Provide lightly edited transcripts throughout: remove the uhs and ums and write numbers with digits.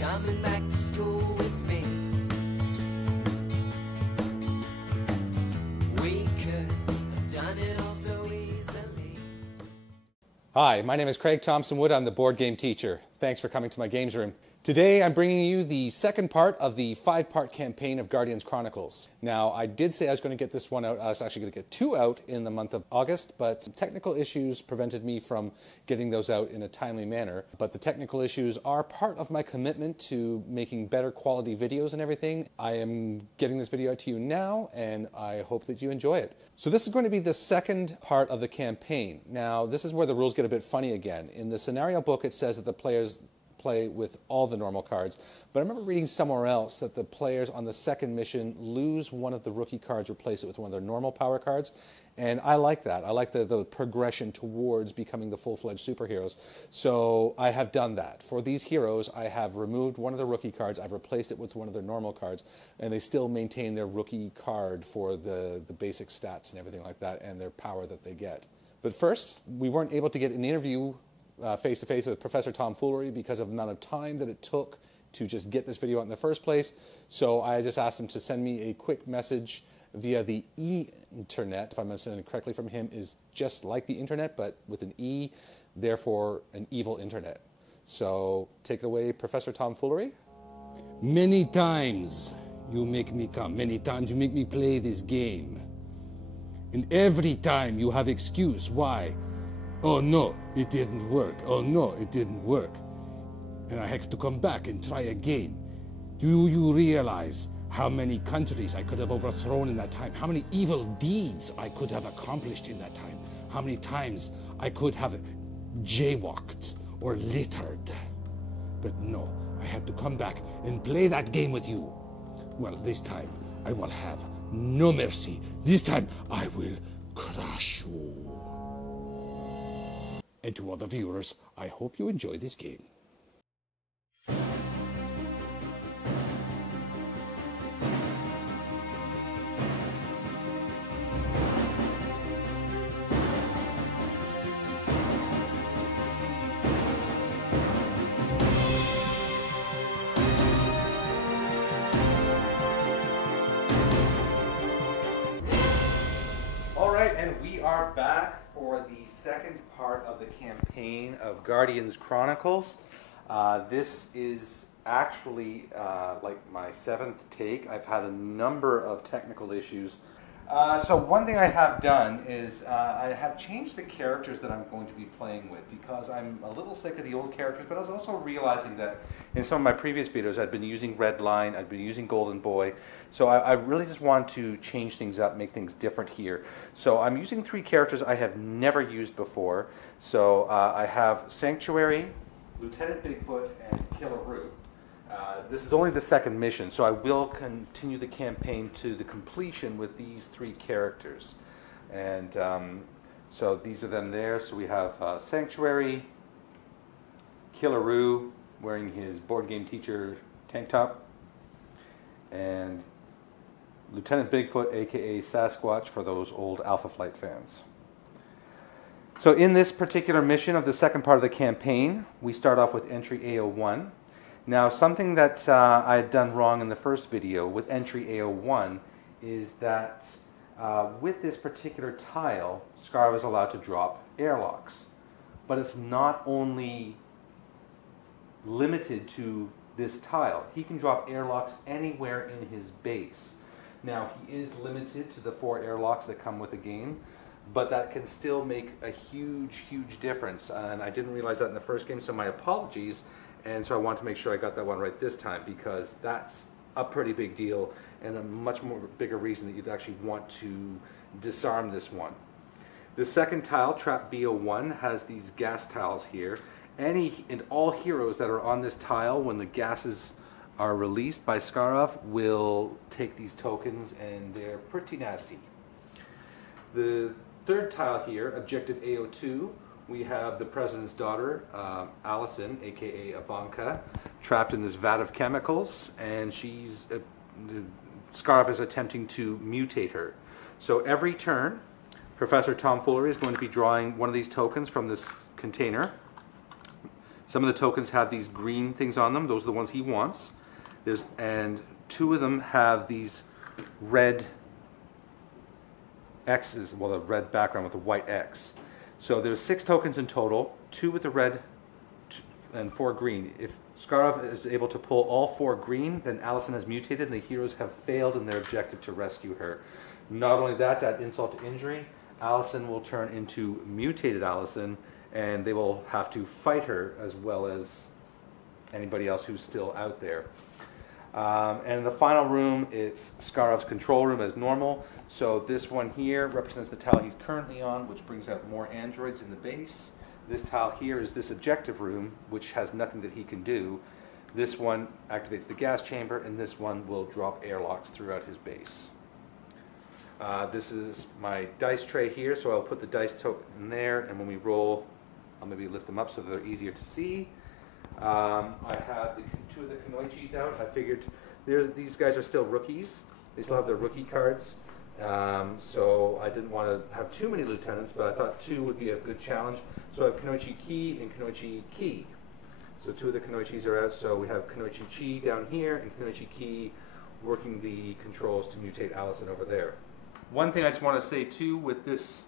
coming back to school with me. We could have done it all so easily. Hi, my name is Craig Thompson-Wood. I'm the board game teacher. Thanks for coming to my games room. Today I'm bringing you the second part of the 5-part campaign of Guardians Chronicles. Now, I did say I was going to get this one out. I was actually going to get 2 out in the month of August, but technical issues prevented me from getting those out in a timely manner. But the technical issues are part of my commitment to making better quality videos and everything. I am getting this video out to you now, and I hope that you enjoy it. So this is going to be the second part of the campaign. Now, this is where the rules get a bit funny again. In the scenario book, it says that the players play with all the normal cards, but I remember reading somewhere else that the players on the second mission lose one of the rookie cards, replace it with one of their normal power cards, and I like that. I like the progression towards becoming the full-fledged superheroes, so I have done that. For these heroes, I have removed one of the rookie cards, I've replaced it with one of their normal cards, and they still maintain their rookie card for the basic stats and everything like that, and their power that they get. But first, we weren't able to get an interview face-to-face with Professor Tomfoolery because of the amount of time that it took to just get this video out in the first place. So I just asked him to send me a quick message via the internet. If I'm understanding it correctly from him, is just like the internet, but with an E, therefore an evil internet. So take it away, Professor Tomfoolery. Many times you make me come. Many times you make me play this game. And every time you have excuse why. Oh no, it didn't work. Oh no, it didn't work. And I have to come back and try again. Do you realize how many countries I could have overthrown in that time? How many evil deeds I could have accomplished in that time? How many times I could have jaywalked or littered? But no, I had to come back and play that game with you. Well, this time I will have no mercy. This time I will crush you. And to all the viewers, I hope you enjoy this game. All right, and we are back for the second part of the campaign of Guardians Chronicles. This is actually like my 7th take. I've had a number of technical issues. So one thing I have done is I have changed the characters that I'm going to be playing with because I'm a little sick of the old characters, but I was also realizing that in some of my previous videos I'd been using Red Line, I'd been using Golden Boy, so I really just want to change things up, make things different here. So I'm using 3 characters I have never used before. So I have Sanctuary, Lieutenant Bigfoot, and Killer Roo. This is only the second mission, so I will continue the campaign to the completion with these 3 characters. And so these are them there. So we have Sanctuary, Killer Roo wearing his board game teacher tank top, and Lieutenant Bigfoot, aka Sasquatch, for those old Alpha Flight fans. So in this particular mission of the second part of the campaign, we start off with entry AO1. Now, something that I had done wrong in the first video with entry AO1 is that with this particular tile, Scar was allowed to drop airlocks. But it's not only limited to this tile. He can drop airlocks anywhere in his base. Now, he is limited to the 4 airlocks that come with the game, but that can still make a huge, huge difference. And I didn't realize that in the first game, so my apologies. And so I want to make sure I got that one right this time, because that's a pretty big deal and a much more bigger reason that you'd actually want to disarm this one. The second tile, Trap BO1, has these gas tiles here. Any and all heroes that are on this tile, when the gases are released by Skarov, will take these tokens, and they're pretty nasty. The third tile here, Objective AO2, we have the President's daughter, Allison, aka Ivanka, trapped in this vat of chemicals, and she's Skarov is attempting to mutate her. So every turn, Professor Tomfoolery is going to be drawing one of these tokens from this container. Some of the tokens have these green things on them. Those are the ones he wants. And 2 of them have these red X's, well, the red background with a white X. So there's 6 tokens in total, 2 with the red and 4 green. If Skarov is able to pull all 4 green, then Allison has mutated and the heroes have failed in their objective to rescue her. Not only that, to add insult to injury, Allison will turn into mutated Allison, and they will have to fight her as well as anybody else who's still out there. And in the final room, it's Skarov's control room as normal. So this one here represents the tile he's currently on, which brings out more androids in the base. This tile here is this objective room, which has nothing that he can do. This one activates the gas chamber, and this one will drop airlocks throughout his base. This is my dice tray here, so I'll put the dice token in there, and when we roll, I'll maybe lift them up so they're easier to see. I have 2 of the Kunoichis out. I figured these guys are still rookies. They still have their rookie cards. So I didn't want to have too many lieutenants, but I thought 2 would be a good challenge. So I have Kunoichi Ki and Kunoichi Ki. So 2 of the Kunoichis are out. So we have Kunoichi Chi down here and Kunoichi Ki working the controls to mutate Allison over there. One thing I just want to say too with this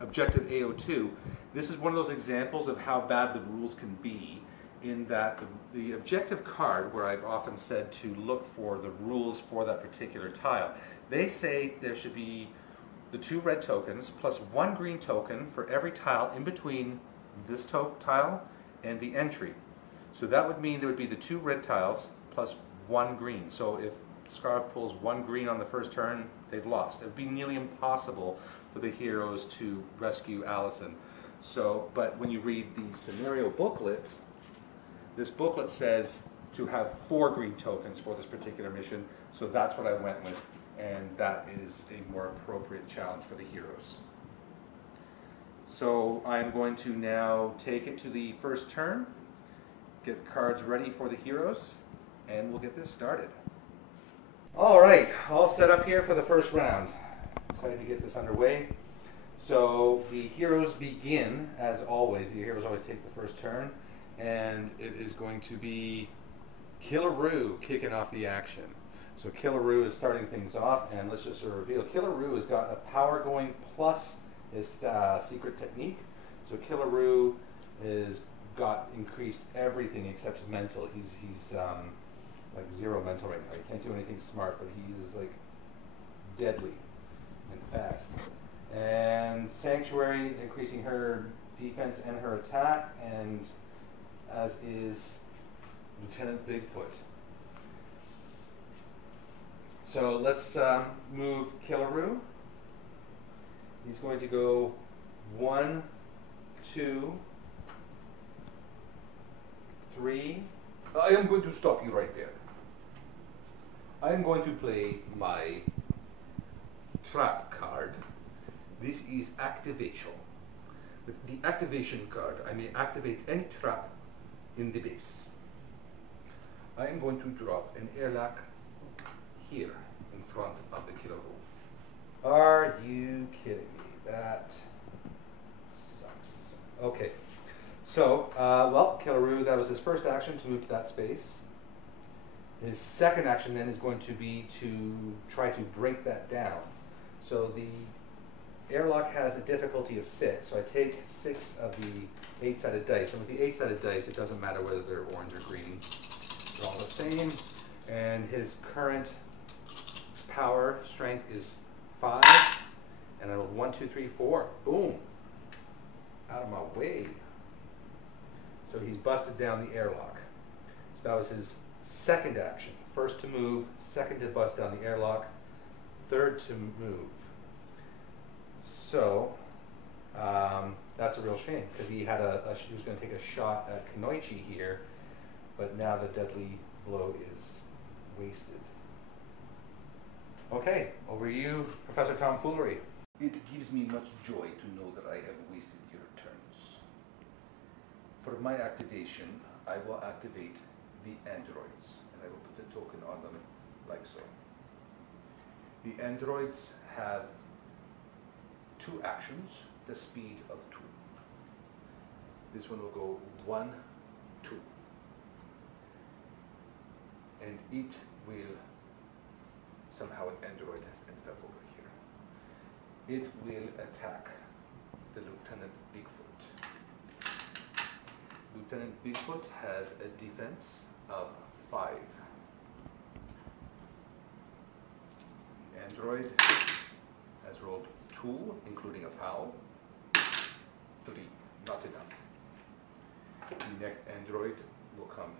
objective AO2, this is one of those examples of how bad the rules can be, in that the objective card, where I've often said to look for the rules for that particular tile, they say there should be the 2 red tokens plus 1 green token for every tile in between this tile and the entry. So that would mean there would be the 2 red tiles plus 1 green. So if Skarov pulls 1 green on the first turn, they've lost. It would be nearly impossible for the heroes to rescue Allison. So, but when you read the scenario booklet, this booklet says to have 4 green tokens for this particular mission, so that's what I went with, and that is a more appropriate challenge for the heroes. So I'm going to now take it to the first turn, get the cards ready for the heroes, and we'll get this started. All right, all set up here for the first round. Excited to get this underway. So the heroes begin, as always. The heroes always take the first turn, and it is going to be Killaroo kicking off the action. So Killaroo is starting things off, and let's just reveal. Killaroo has got a power going plus his secret technique. So Killaroo is got increased everything except mental. He's like 0 mental right now. He can't do anything smart, but he is like deadly and fast. And Sanctuary is increasing her defense and her attack, and as is Lieutenant Bigfoot. So let's move Killaroo. He's going to go 1, 2, 3. I am going to stop you right there. I am going to play my trap card. This is activation. With the activation card, I may activate any trap in the base. I am going to drop an airlock here in front of the Killaroo. Are you kidding me? That sucks. Okay. So, well, Killaroo, that was his first action to move to that space. His second action then is going to be to try to break that down. So the airlock has a difficulty of 6, so I take 6 of the 8-sided dice. And with the 8-sided dice, it doesn't matter whether they're orange or green. They're all the same. And his current power strength is 5. And I rolled 1, 2, 3, 4. Boom. Out of my way. So he's busted down the airlock. So that was his second action. First to move, second to bust down the airlock, third to move. So that's a real shame, because he had he was going to take a shot at Kunoichi here, but now the deadly blow is wasted. Okay, over you, Professor Tomfoolery. It gives me much joy to know that I have wasted your turns. For my activation, I will activate the androids, and I will put a token on them like so. The androids have 2 actions, the speed of 2. This one will go 1, 2. And it will, somehow an android has ended up over here. It will attack the Lieutenant Bigfoot. Lieutenant Bigfoot has a defense of 5. The android has rolled 2, including a foul. 3, not enough. The next android will come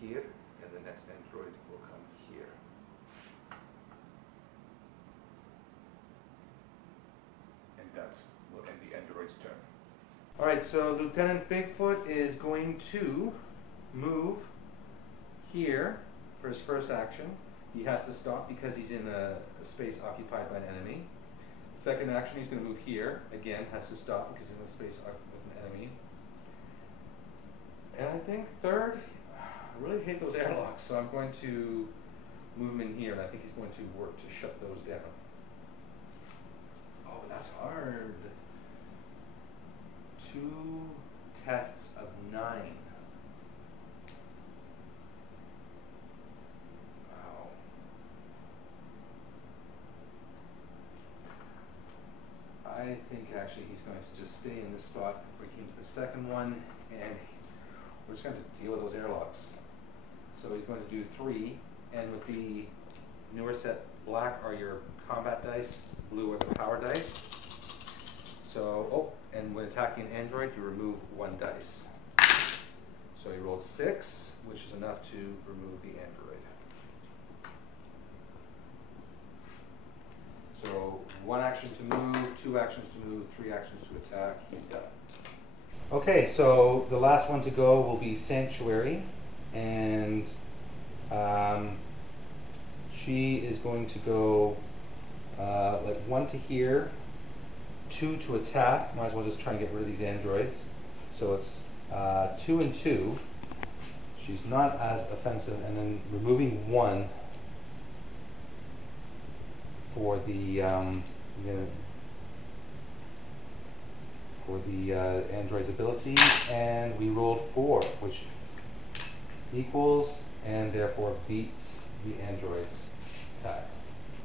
here, and the next android will come here. And that will end the android's turn. All right, so Lieutenant Bigfoot is going to move here for his first action. He has to stop because he's in a space occupied by an enemy. Second action, he's going to move here. Again, has to stop because he's in a space with an enemy. And I think third, I really hate those airlocks, so I'm going to move him in here, and I think he's going to work to shut those down. Oh, that's hard. 2 tests of 9. Wow. I think actually he's going to just stay in this spot, bring him to the second one, and we're just going to deal with those airlocks. So he's going to do 3, and with the newer set, black are your combat dice, blue are the power dice. So, and when attacking an android, you remove 1 dice. So he rolled 6, which is enough to remove the android. So 1 action to move, 2 actions to move, 3 actions to attack, he's done. Okay, so the last one to go will be Sanctuary, and she is going to go like 1 to here, 2 to attack. Might as well just try and get rid of these androids. So it's 2 and 2. She's not as offensive, and then removing 1 for the android's ability, and we rolled 4, which equals and therefore beats the android's attack.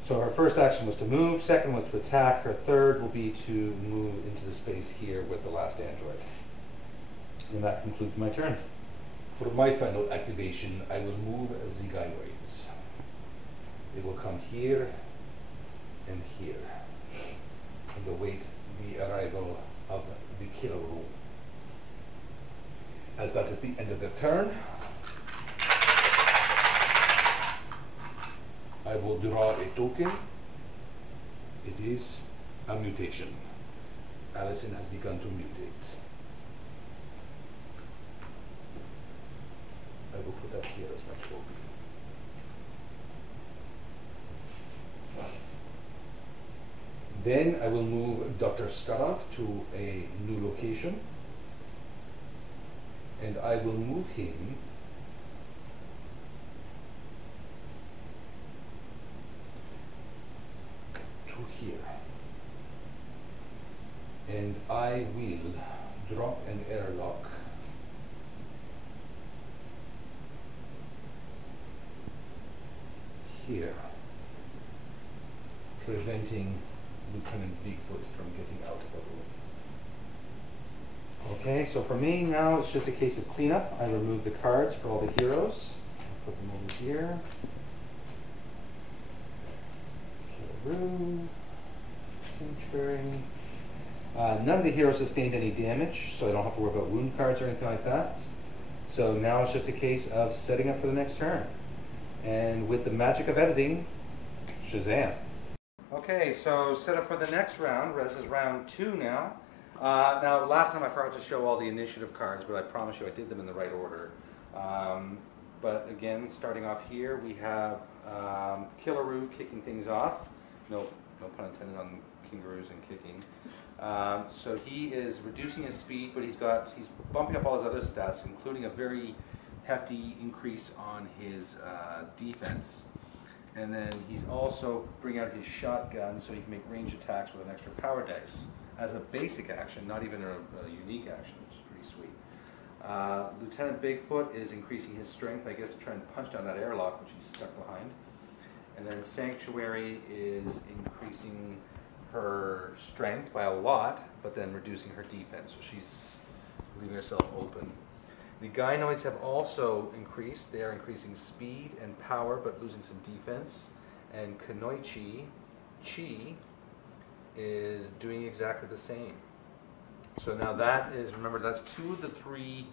So her first action was to move, second was to attack, her third will be to move into the space here with the last android. And that concludes my turn. For my final activation, I will move the gynoids. They will come here and here, and await the arrival of the killer room. As that is the end of the turn, I will draw a token. It is a mutation. Allison has begun to mutate. I will put that here as my trophy. Then I will move Dr. Skarov to a new location, and I will move him to here, and I will drop an airlock here, preventing Lieutenant Bigfoot from getting out of the room. Okay, so for me now it's just a case of cleanup. I remove the cards for all the heroes. Put them over here. Kangaroo, Sanctuary. None of the heroes sustained any damage, so I don't have to worry about wound cards or anything like that. So now it's just a case of setting up for the next turn. And with the magic of editing, Shazam. Okay, so set up for the next round. This is round 2 now. Now, last time I forgot to show all the initiative cards, but I promise you I did them in the right order. But again, starting off here, we have Killaroo kicking things off. No pun intended on kangaroos and kicking. So he is reducing his speed, but he's bumping up all his other stats, including a very hefty increase on his defense. And then he's also bringing out his shotgun so he can make range attacks with an extra power dice as a basic action, not even a unique action, which is pretty sweet. Lieutenant Bigfoot is increasing his strength, I guess, to try and punch down that airlock which he's stuck behind. And then Sanctuary is increasing her strength by a lot, but then reducing her defense, so she's leaving herself open. The Gynoids have also increased. They are increasing speed and power, but losing some defense. And Kunoichi Chi is doing exactly the same. So now that is, remember, that's 2 of the 3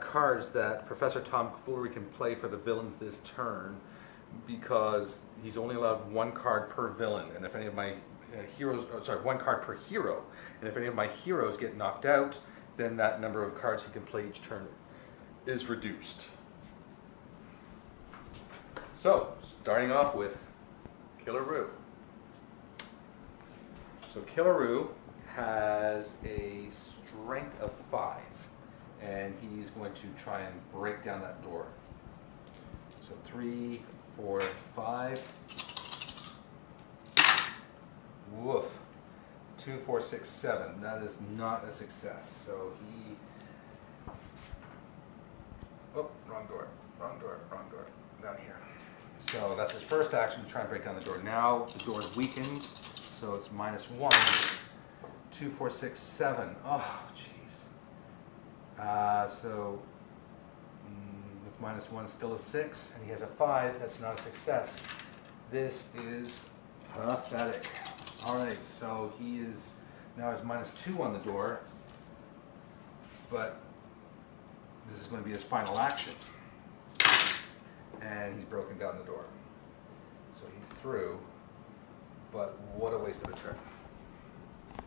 cards that Professor Tomfoolery can play for the villains this turn, because he's only allowed 1 card per villain, and if any of my heroes, 1 card per hero, and if any of my heroes get knocked out, then that number of cards he can play each turn is reduced. So, starting off with Killaroo. So Killaroo has a strength of 5, and he's going to try and break down that door. So 3, 4, 5. Woof. 2, 4, 6, 7. That is not a success. So he... Oh, wrong door. Wrong door. Wrong door. Down here. So that's his first action, to try and break down the door. Now the door is weakened, so it's -1. 2, 4, 6, 7. Oh, jeez. So with -1 still a 6, and he has a 5. That's not a success. This is pathetic. Alright, so he is now has -2 on the door, but this is going to be his final action. And he's broken down the door. So he's through, but what a waste of a turn.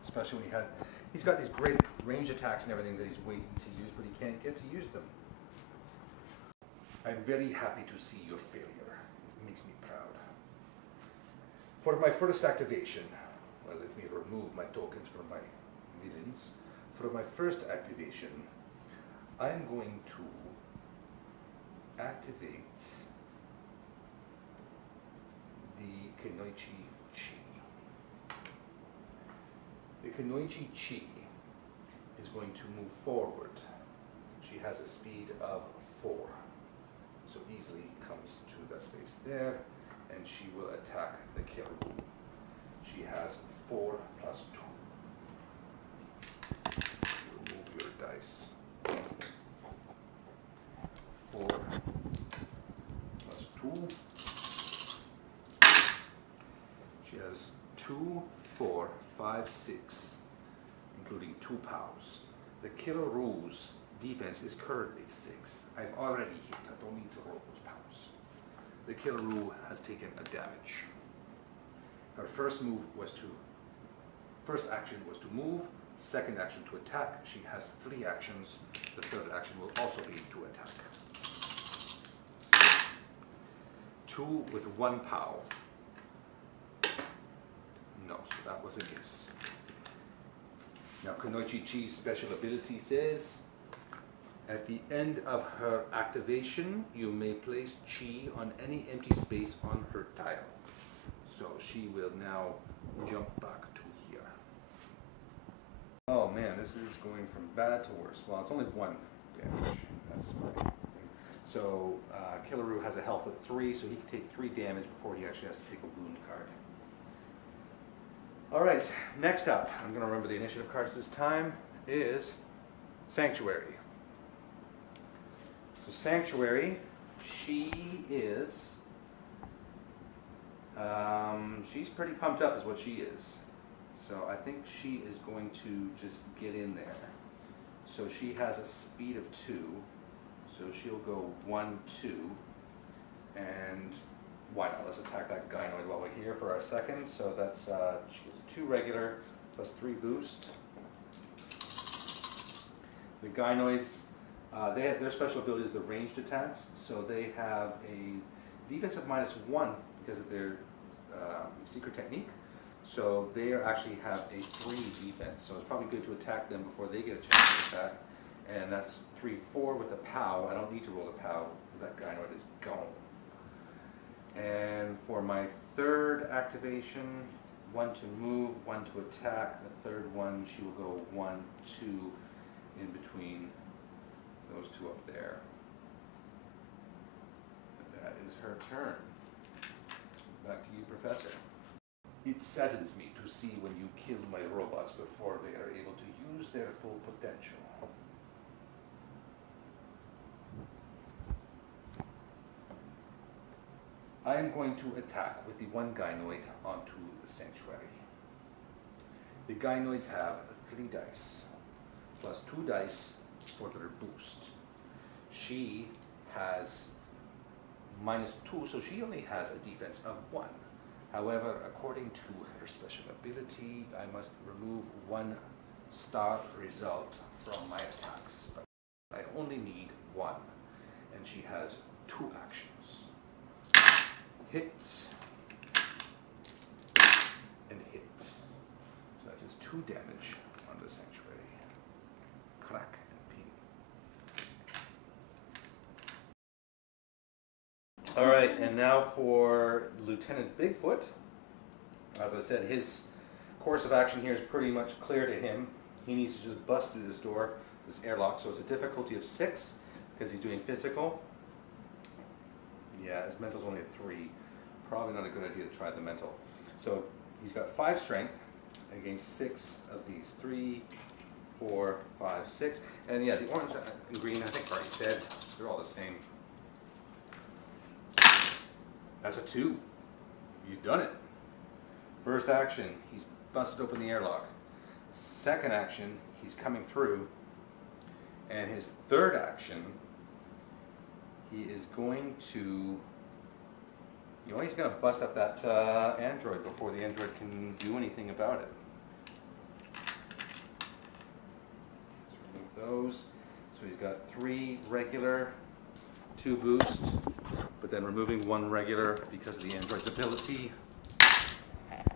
Especially when he's got these great range attacks and everything that he's waiting to use, but he can't get to use them. I'm very happy to see your failure. It makes me proud. For my first activation, well, let me remove my tokens from my villains. For my first activation, I'm going to activate the Kunoichi Chi. The Kunoichi Chi is going to move forward. She has a speed of 4, so easily comes to that space there, and she will attack the Killaroo. She has 4 plus 2. Remove your dice. 4 plus 2. She has 2, 4, 5, 6, including 2 POWs. The Killaroo's defense is currently 6. I've already hit. I don't need to roll those POWs. The Killaroo has taken a damage. Her first action was to move, second action to attack. She has 3 actions. The third action will also be to attack. 2 with 1 POW. No, so that was a miss. Now Kunoichi Chi's special ability says, at the end of her activation, you may place Chi on any empty space on her tile. So she will now jump back to here. Oh man, this is going from bad to worse. Well, it's only 1 damage. That's my thing. So Killaroo has a health of 3, so he can take 3 damage before he actually has to take a wound card. Alright, next up, I'm going to remember the initiative cards this time, is Sanctuary. So Sanctuary, she is... she's pretty pumped up is what she is. So I think she is going to just get in there. So she has a speed of 2. So she'll go 1, 2. And why not? Let's attack that Gynoid while we're here for our second. So that's she gets 2 regular plus 3 boost. The Gynoids, they have their special ability is the ranged attacks. So they have a defense of -1 because of their secret technique. So they actually have a 3 defense. So it's probably good to attack them before they get a chance to attack. And that's 3, 4 with a POW. I don't need to roll a POW because that Gynoid is gone. And for my third activation, 1 to move, 1 to attack. The third one, she will go 1, 2 in between two up there. And that is her turn. Back to you, Professor. It saddens me to see when you kill my robots before they are able to use their full potential. I am going to attack with the one gynoid onto the sanctuary. The gynoids have 3 dice, plus 2 dice for their boost. She has -2, so she only has a defense of 1. However, according to her special ability, I must remove 1 star result from my attacks. But I only need 1, and she has 2 actions. Hit and hit. So that is 2 damage on the sanctuary. Crack and ping. All right, and now for Lieutenant Bigfoot. As I said, his course of action here is pretty much clear to him. He needs to just bust through this door, this airlock. So it's a difficulty of 6 because he's doing physical. Yeah, his mental's only a 3. Probably not a good idea to try the mental. So he's got 5 strength against 6 of these. 3, 4, 5, 6. And yeah, the orange and green, I think I already said, they're all the same. That's a 2. He's done it. First action, he's busted open the airlock. Second action, he's coming through. And his third action, he is going to, he's going to bust up that android before the android can do anything about it. Let's remove those. So he's got 3 regular, 2 boost, but then removing 1 regular because of the android's ability.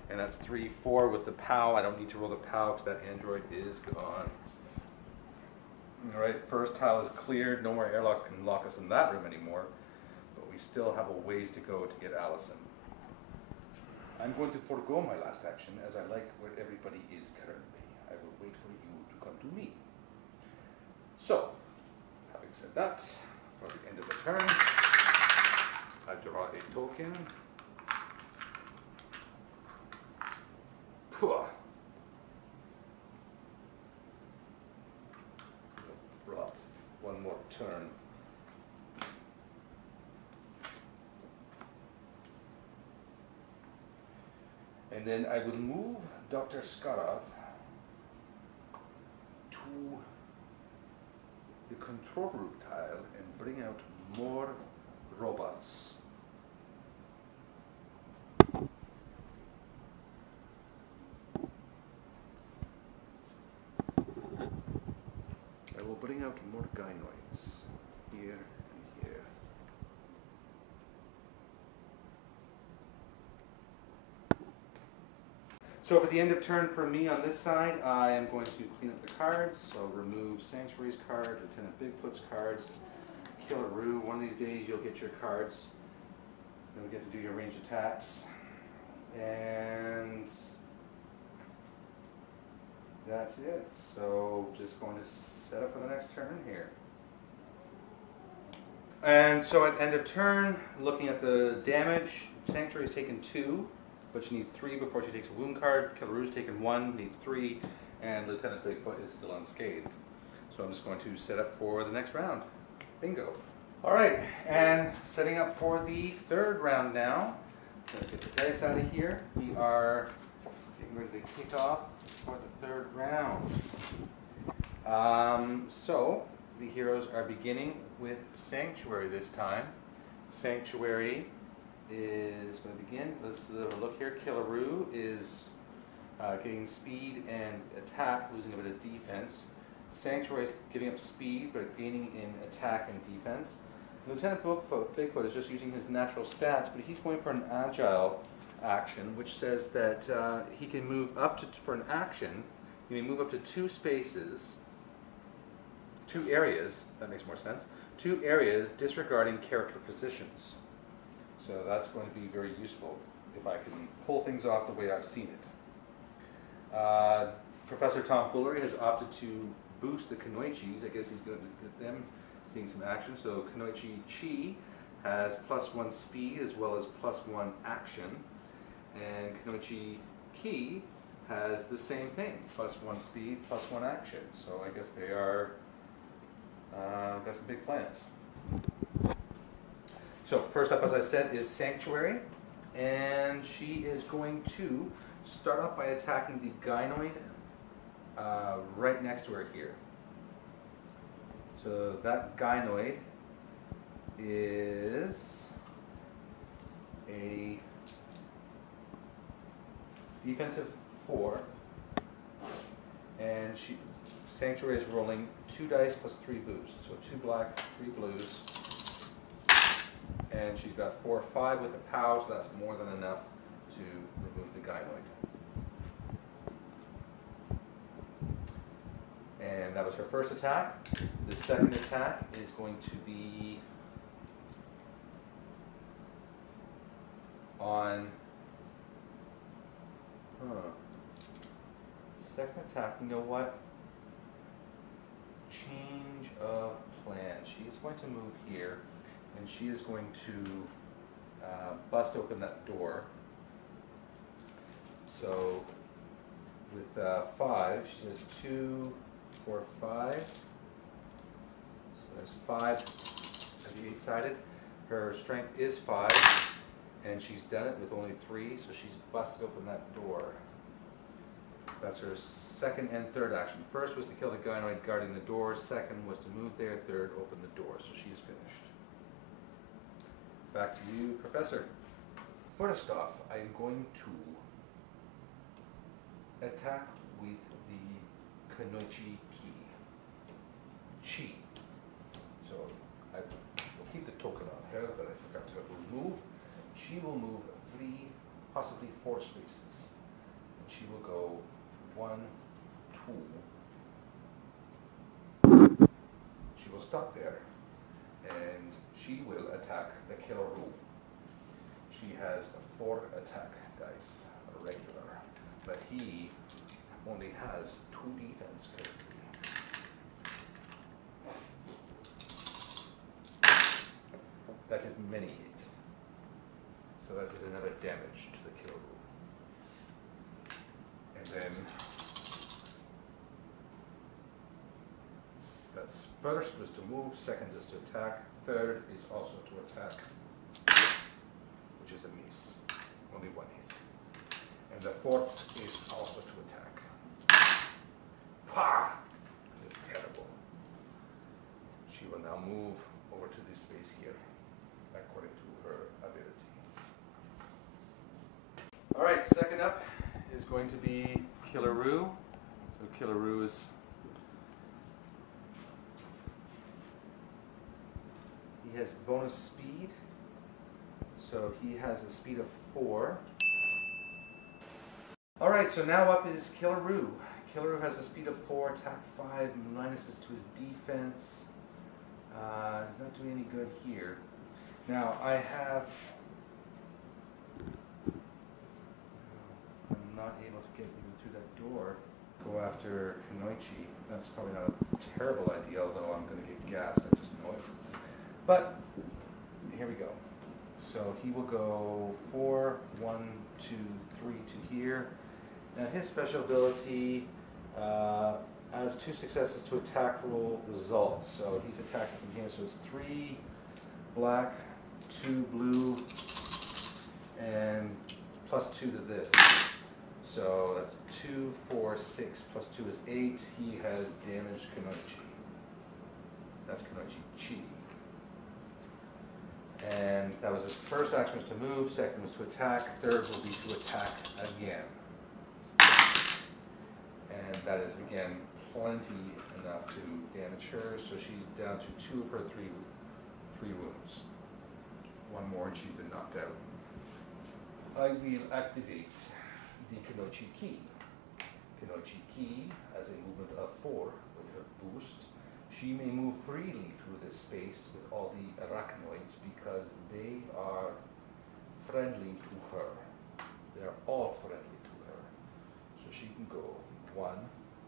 And that's 3, 4 with the POW. I don't need to roll the POW because that android is gone. All right, first tile is cleared. No more airlock can lock us in that room anymore. But we still have a ways to go to get Allison. I'm going to forego my last action as I like where everybody is currently. I will wait for you to come to me. So, having said that, for the end of the turn, I draw a token. Brought 1 more turn. And then I will move Dr. Skarov to the control room tile and bring out more robots. I will bring out more gynoids here and here. So for the end of turn for me on this side, I am going to clean up the cards. So remove Sanctuary's card, Lieutenant Bigfoot's cards, Killaroo. One of these days you'll get your cards. Then we get to do your ranged attacks. And that's it. So just going to set up for the next turn here. And so at end of turn, looking at the damage, Sanctuary's taken 2. But she needs 3 before she takes a wound card. Killaroo's taken 1, needs 3, and Lieutenant Bigfoot is still unscathed. So I'm just going to set up for the next round. Bingo. All right, and setting up for the 3rd round now. I'm going to get the dice out of here. We are getting ready to kick off for the 3rd round. So the heroes are beginning with Sanctuary this time. Sanctuary is going to begin. Let's look here. Killaroo is getting speed and attack, losing a bit of defense. Sanctuary is giving up speed but gaining in attack and defense. Lieutenant Bigfoot is just using his natural stats, but he's going for an agile action, which says that he can move up to, for an action, he can move up to 2 spaces, 2 areas, that makes more sense, 2 areas disregarding character positions. So that's going to be very useful if I can pull things off the way I've seen it. Professor Tomfoolery has opted to boost the Kanoichis. I guess he's going to get them, seeing some action. So Kunoichi Chi has +1 speed as well as +1 action, and Kunoichi Ki has the same thing, +1 speed, +1 action. So I guess they are got some big plans. So first up, as I said, is Sanctuary, and she is going to start off by attacking the gynoid right next to her here. So that gynoid is a defensive 4, and Sanctuary is rolling 2 dice plus 3 boosts, so 2 black, 3 blues, and she's got 4 or 5 with the POW, so that's more than enough to remove the gynoid. And that was her first attack. The second attack is going to be on second attack, you know what? Change of plan. She is going to move here, and she is going to bust open that door. So with 5, she has 2, 4, 5. So there's 5 at the 8-sided. Her strength is 5, and she's done it with only 3, so she's busted open that door. That's her second and third action. First was to kill the gynoid guarding the door. Second was to move there. Third, open the door. So she's finished. Back to you, Professor. First off, I am going to attack with the Kunoichi Chi. So I will keep the token on her that I forgot to remove. She will move 3, possibly 4 spaces. And she will go 1, 2. She will stop there, and she will attack the Killer Rule. She has 4 attack dice, regular, but he only has 2 defense currently. That is many hit. So that is another damage to the Killer Rule. And then that's first was to move, second is to attack, third is also to attack, which is a miss, only 1 hit. And the fourth is also to attack. Pah! This is terrible. She will now move over to this space here, according to her ability. Alright, second up is going to be Killaroo. So Killaroo is he has bonus speed, so he has a speed of 4. Alright, so now up is Killaroo. Killaroo has a speed of 4, attack 5, minuses to his defense. He's not doing any good here. Now I have I'm not able to get even through that door. Go after Kunoichi. That's probably not a terrible idea, although I'm going to get gassed, I just know it. But here we go. So he will go 4, 1, 2, 3 to here. Now his special ability has 2 successes to attack roll results. So he's attacking from here. So it's 3 black, 2 blue, and +2 to this. So that's 2, 4, 6, +2 is 8. He has damaged Kunoichi. That's Kunoichi Chi. And that was his first action was to move, second was to attack, third will be to attack again. And that is again plenty enough to damage her, so she's down to 2 of her 3 wounds. 1 more and she's been knocked out. I will activate the Kunoichi Ki. Kunoichi Ki has a movement of 4 with her boost. She may move freely through this space with all the arachnoids because they are friendly to her. They are all friendly to her. So she can go 1,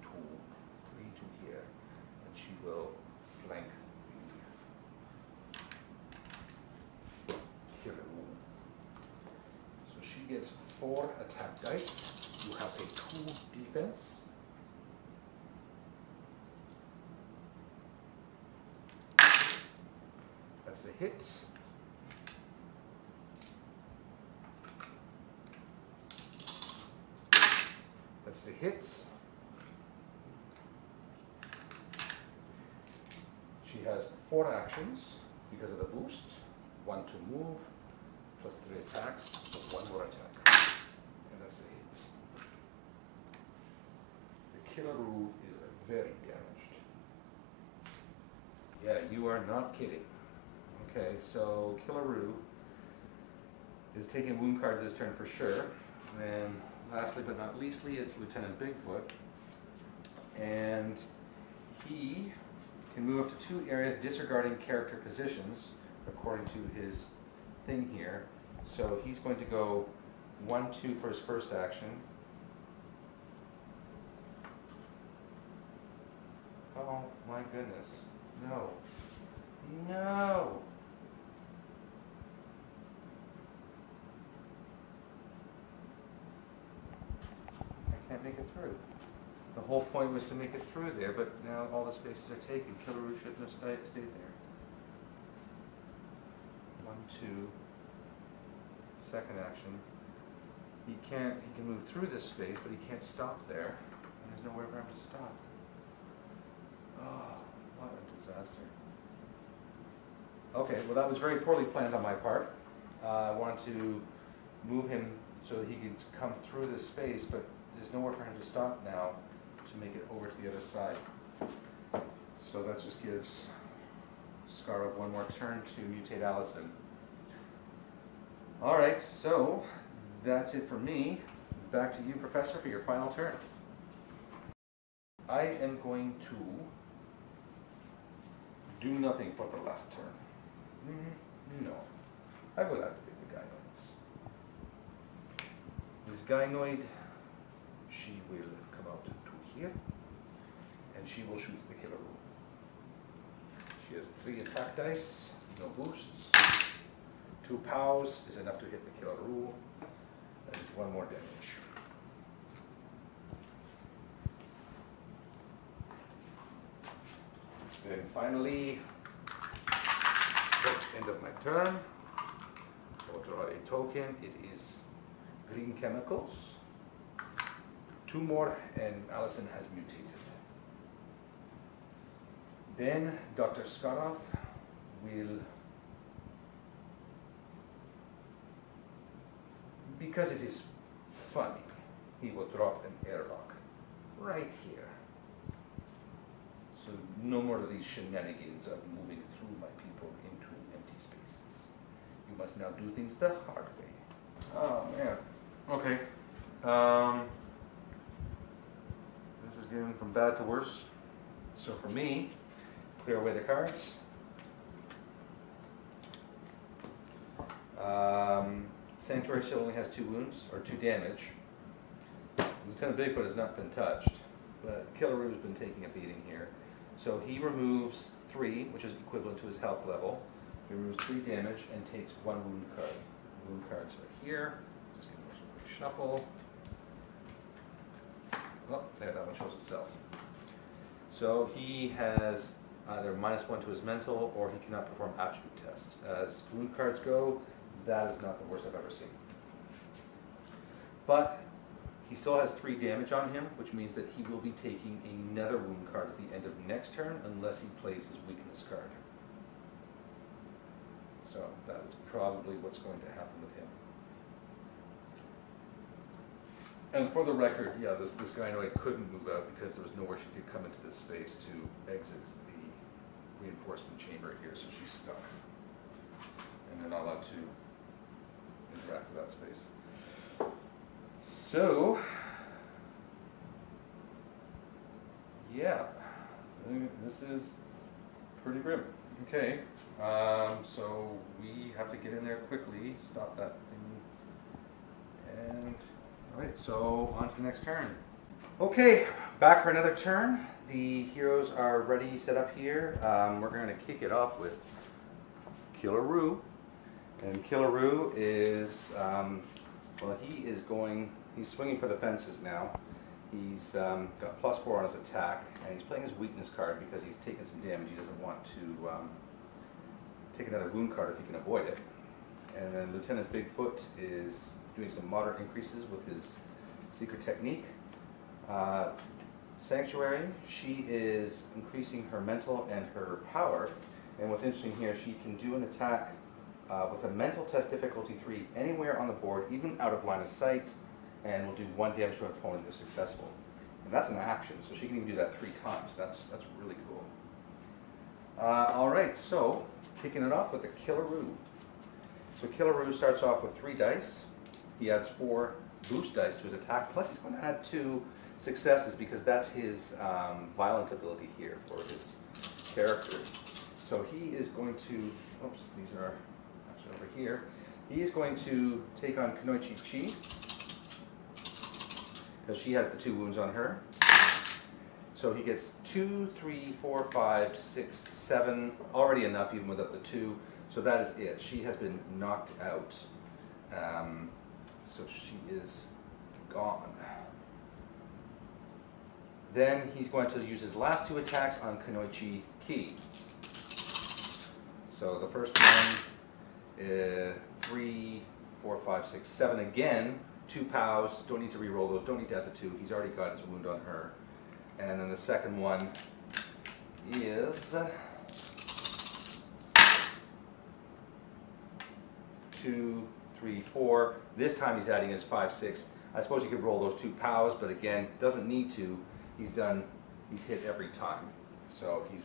2, 3 to here, and she will flank the 4 attack dice. You have a 2 defense. That's a hit. That's a hit. She has 4 actions because of the boost. 1 to move, plus 3 attacks, so 1 more attack. And that's a hit. The Killaroo is very damaged. Yeah, you are not kidding. Okay, so Killaroo is taking a wound card this turn for sure. And lastly but not leastly, it's Lieutenant Bigfoot. And he can move up to 2 areas disregarding character positions according to his thing here. So he's going to go 1, 2 for his first action. Oh my goodness. No. No! I can't make it through. The whole point was to make it through there, but now all the spaces are taken. Killaroo shouldn't have stayed there. 1, 2. Second action. He can move through this space, but he can't stop there. And there's nowhere for him to stop. Oh, what a disaster. Okay, well that was very poorly planned on my part. I wanted to move him so that he could come through this space, but there's nowhere for him to stop now to make it over to the other side. So that just gives Scarov 1 more turn to mutate Allison. Alright, so that's it for me. Back to you, Professor, for your final turn. I am going to do nothing for the last turn. No. I will activate the gynoids. This gynoid, she will come out to here, and she will shoot the Killaroo. She has 3 attack dice, no boosts. 2 POWs is enough to hit the Killaroo. That is 1 more damage. Then finally, end of my turn, I'll draw a token. It is green chemicals. 2 more and Allison has mutated. Then Dr. Scarov will, because it is funny, he will drop an airlock right here. So no more of these shenanigans of moving through my people into empty spaces. You must now do things the hard way. Oh man. Okay. This is getting from bad to worse. So for me, clear away the cards. Sanctuary still only has 2 wounds, or 2 damage. Lieutenant Bigfoot has not been touched, but Killaroo has been taking a beating here. So he removes 3, which is equivalent to his health level. He removes 3 damage and takes 1 wound card. The wound cards are here. Just give them a quick shuffle. Oh, there, that one shows itself. So he has either -1 to his mental, or he cannot perform attribute tests. As wound cards go, that is not the worst I've ever seen. But he still has 3 damage on him, which means that he will be taking another wound card at the end of next turn unless he plays his weakness card. So that is probably what's going to happen with him. And for the record, yeah, this gynoid couldn't move out because there was nowhere she could come into this space to exit the reinforcement chamber here, so she's stuck. And they're not allowed to interact with that space. So, yeah, this is pretty grim. Okay, so we have to get in there quickly, stop that thing, and alright, so on to the next turn. Okay, back for another turn. The heroes are ready, set up here. We're going to kick it off with Killaroo. And Killaroo is Well, he's swinging for the fences now. He's got +4 on his attack, and he's playing his weakness card because he's taken some damage. He doesn't want to take another wound card if he can avoid it. And then Lieutenant Bigfoot is doing some moderate increases with his secret technique. Sanctuary, she is increasing her mental and her power. And what's interesting here, she can do an attack with a mental test difficulty 3 anywhere on the board, even out of line of sight, and will do 1 damage to an opponent if successful. And that's an action, so she can even do that 3 times. That's really cool. All right, so kicking it off with a Killaroo. So Killaroo starts off with 3 dice. He adds 4 boost dice to his attack, plus he's going to add 2 successes because that's his violent ability here for his character. So he is going to, oops, these are actually over here. He is going to take on Kunoichi Chi, because she has the 2 wounds on her. So he gets 2, 3, 4, 5, 6, 7, already enough even without the 2. So that is it. She has been knocked out. So she is gone. Then he's going to use his last 2 attacks on Kunoichi Ki. So the first one, 3, 4, 5, 6, 7 again. 2 POWs, don't need to re-roll those, don't need to add the 2. He's already got his wound on her. And then the second one is 2, 3, 4. This time he's adding his 5, 6. I suppose you could roll those 2 POWs, but again, doesn't need to. He's hit every time. So he's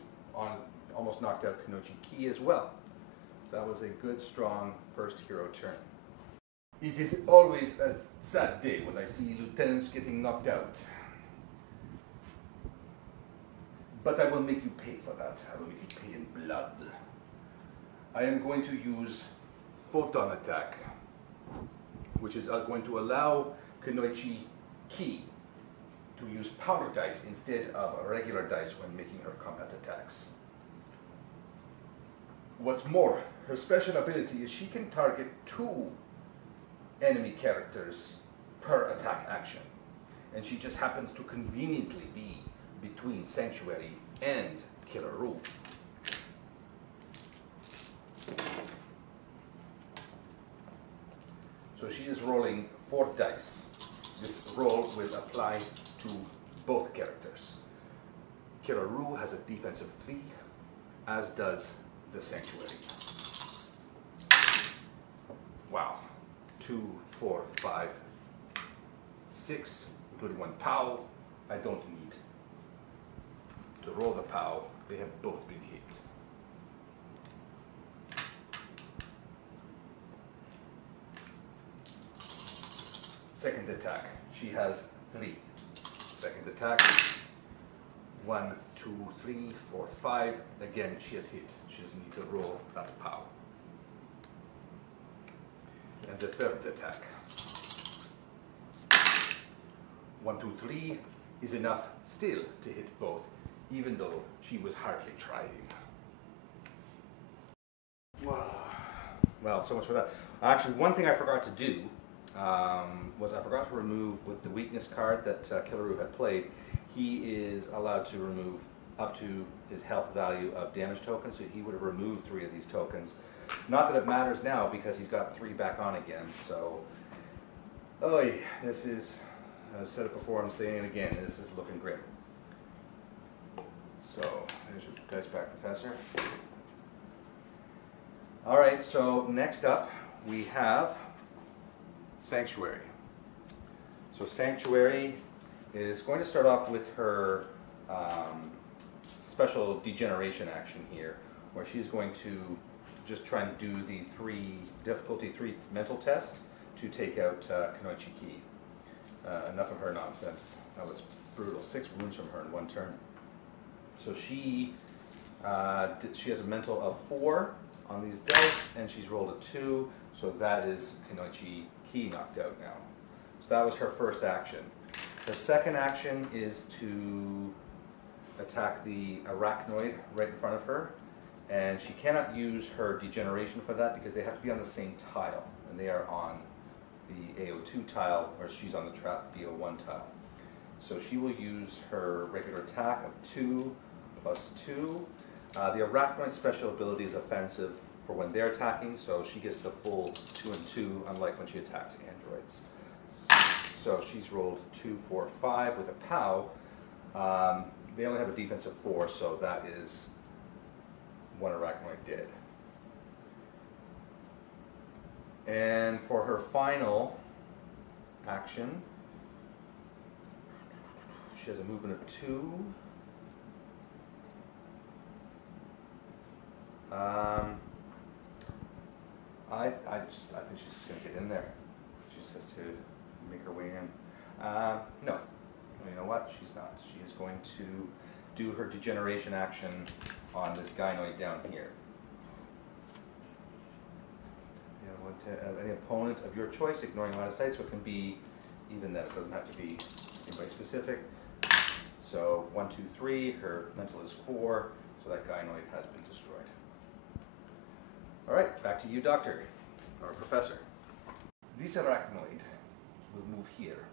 almost knocked out Kunoichi Ki as well. So that was a good, strong first hero turn. It is always a sad day when I see lieutenants getting knocked out. But I will make you pay for that. I will make you pay in blood. I am going to use Photon Attack, which is going to allow Kunoichi Ki to use powder dice instead of regular dice when making her combat attacks. What's more, her special ability is she can target 2 enemy characters per attack action, and she just happens to conveniently be between Sanctuary and Killaroo. So she is rolling 4 dice. This roll will apply to both characters. Killaroo has a defense of 3, as does the Sanctuary. Wow. 2, 4, 5, 6, including 1 POW. I don't need to roll the POW. They have both been hit. Second attack. She has 3. Second attack. 1, 2, 3, 4, 5. Again, she has hit. She doesn't need to roll that POW. And the third attack. 1, 2, 3 is enough still to hit both, even though she was hardly trying. Well, so much for that. Actually, one thing I forgot to do was I forgot to remove with the weakness card that Killaroo had played. He is allowed to remove up to his health value of damage tokens, so he would have removed 3 of these tokens. Not that it matters now because he's got 3 back on again, so this is, I've said it before, I'm saying it again, this is looking grim. So, there's your dice back, Professor. Alright, so next up we have Sanctuary. So Sanctuary is going to start off with her special degeneration action here, where she's going to just try and do the difficulty 3 mental test to take out Kunoichi Ki. Enough of her nonsense. That was brutal. 6 wounds from her in 1 turn. So she has a mental of 4 on these dice, and she's rolled a 2, so that is Kunoichi Ki knocked out now. So that was her first action. Her second action is to attack the arachnoid right in front of her, and she cannot use her degeneration for that because they have to be on the same tile, and they are on the AO2 tile, or she's on the trap BO1 tile. So she will use her regular attack of 2 plus 2. The Arachnoid special ability is offensive for when they're attacking, so she gets the full 2 and 2, unlike when she attacks androids. So she's rolled 2, 4, 5 with a POW. They only have a defense of 4, so that is one Arachnoid dead. And for her final action, she has a movement of 2. I think she's just going to get in there. She just has to make her way in. No, you know what? She's not. She is going to do her degeneration action on this gynoid down here. Any opponent of your choice, ignoring line of sight, so it can be even this. It doesn't have to be anybody specific. So 1, 2, 3. Her mental is 4, so that gynoid has been destroyed. All right, back to you, Doctor, or Professor. This arachnoid will move here,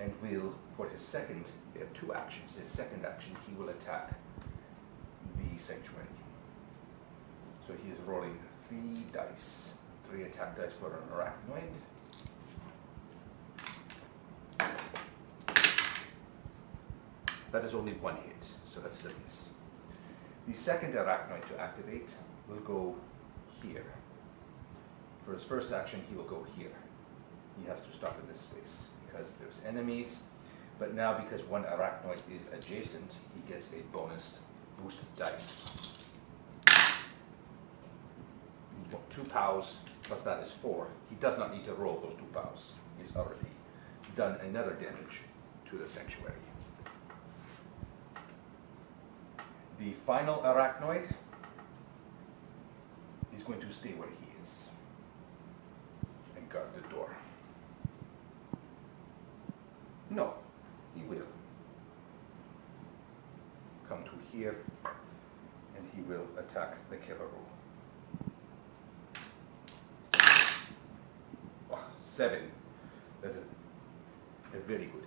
and will, for his second, they have 2 actions. His second action, he will attack the sanctuary. So he is rolling 3 dice. 3 attack dice for an arachnoid. That is only 1 hit, so that's a miss. The second arachnoid to activate will go here. For his first action, he will go here. He has to stop in this space because there's enemies. But now, because one arachnoid is adjacent, he gets a bonus boosted dice. 2 POWs plus that is 4. He does not need to roll those 2 POWs. He's already done another damage to the sanctuary. The final arachnoid is going to stay where he is and guard the door. No, he will come to here and he will attack the killer room. 7. That is a very good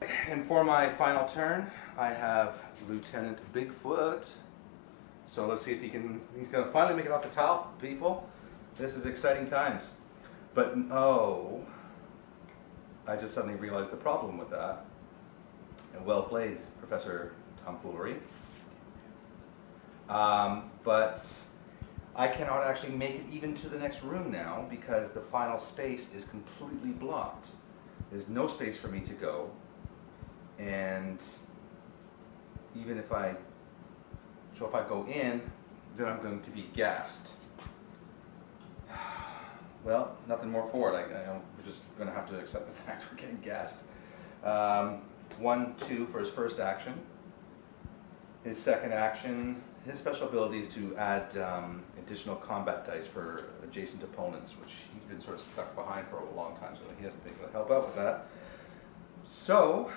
hit. And for my final turn, I have Lieutenant Bigfoot. So let's see if he's going to finally make it off the tile, people. This is exciting times. But oh, I just suddenly realized the problem with that. And well played, Professor Tomfoolery. But I cannot actually make it even to the next room now because the final space is completely blocked. There's no space for me to go. And even if I go in, then I'm going to be gassed. Well, nothing more for it. We're just going to have to accept the fact we're getting gassed. 1, 2 for his first action. His second action, his special ability is to add additional combat dice for adjacent opponents, which he's been sort of stuck behind for a long time, so he hasn't been able to help out with that. So,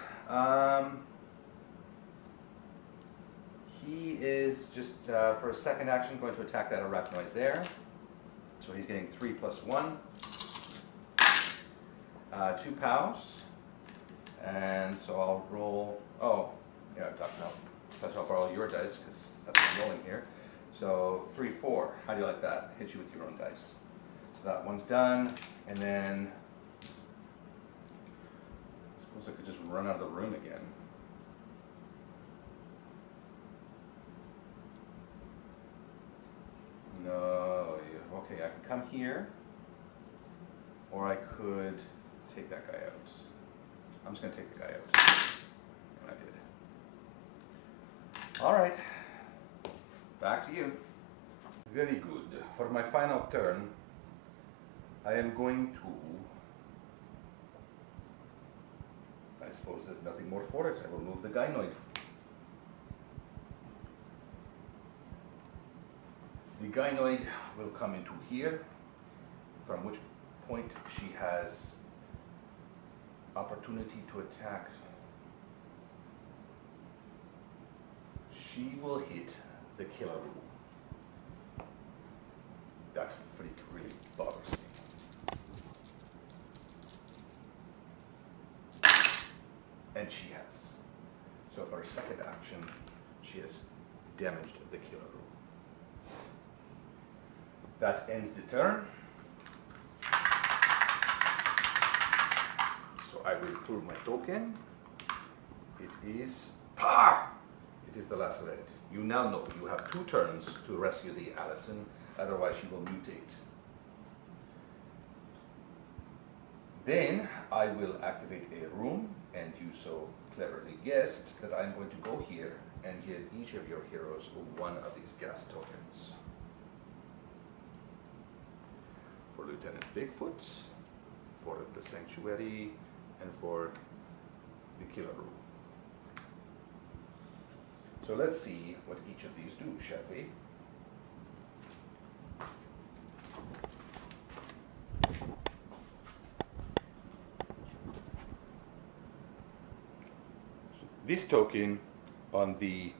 he is just, for his second action, going to attack that arachnoid there. So he's getting 3 plus 1. 2 POWs. And so I'll roll, oh, yeah, no, I'll borrow your dice, because that's what I'm rolling here. So 3, 4, how do you like that? Hit you with your own dice. So that one's done, and then I suppose I could just run out of the room again. No, okay, I can come here, or I could take that guy out. I'm just going to take the guy out. And I did. All right, back to you. Very good. For my final turn, I am going to, I suppose there's nothing more for it. I will move the gynoid. The gynoid will come into here, from which point she has opportunity to attack. She will hit the killer room. That freak really second action, she has damaged the Killer Roo. That ends the turn. So I will pull my token. It is It is the last red. You now know you have 2 turns to rescue the Allison, otherwise she will mutate. Then I will activate a room, and you so cleverly guessed that I'm going to go here and give each of your heroes 1 of these gas tokens. For Lieutenant Bigfoot, for the Sanctuary, and for the Killer Roo. So let's see what each of these do, shall we? This token on the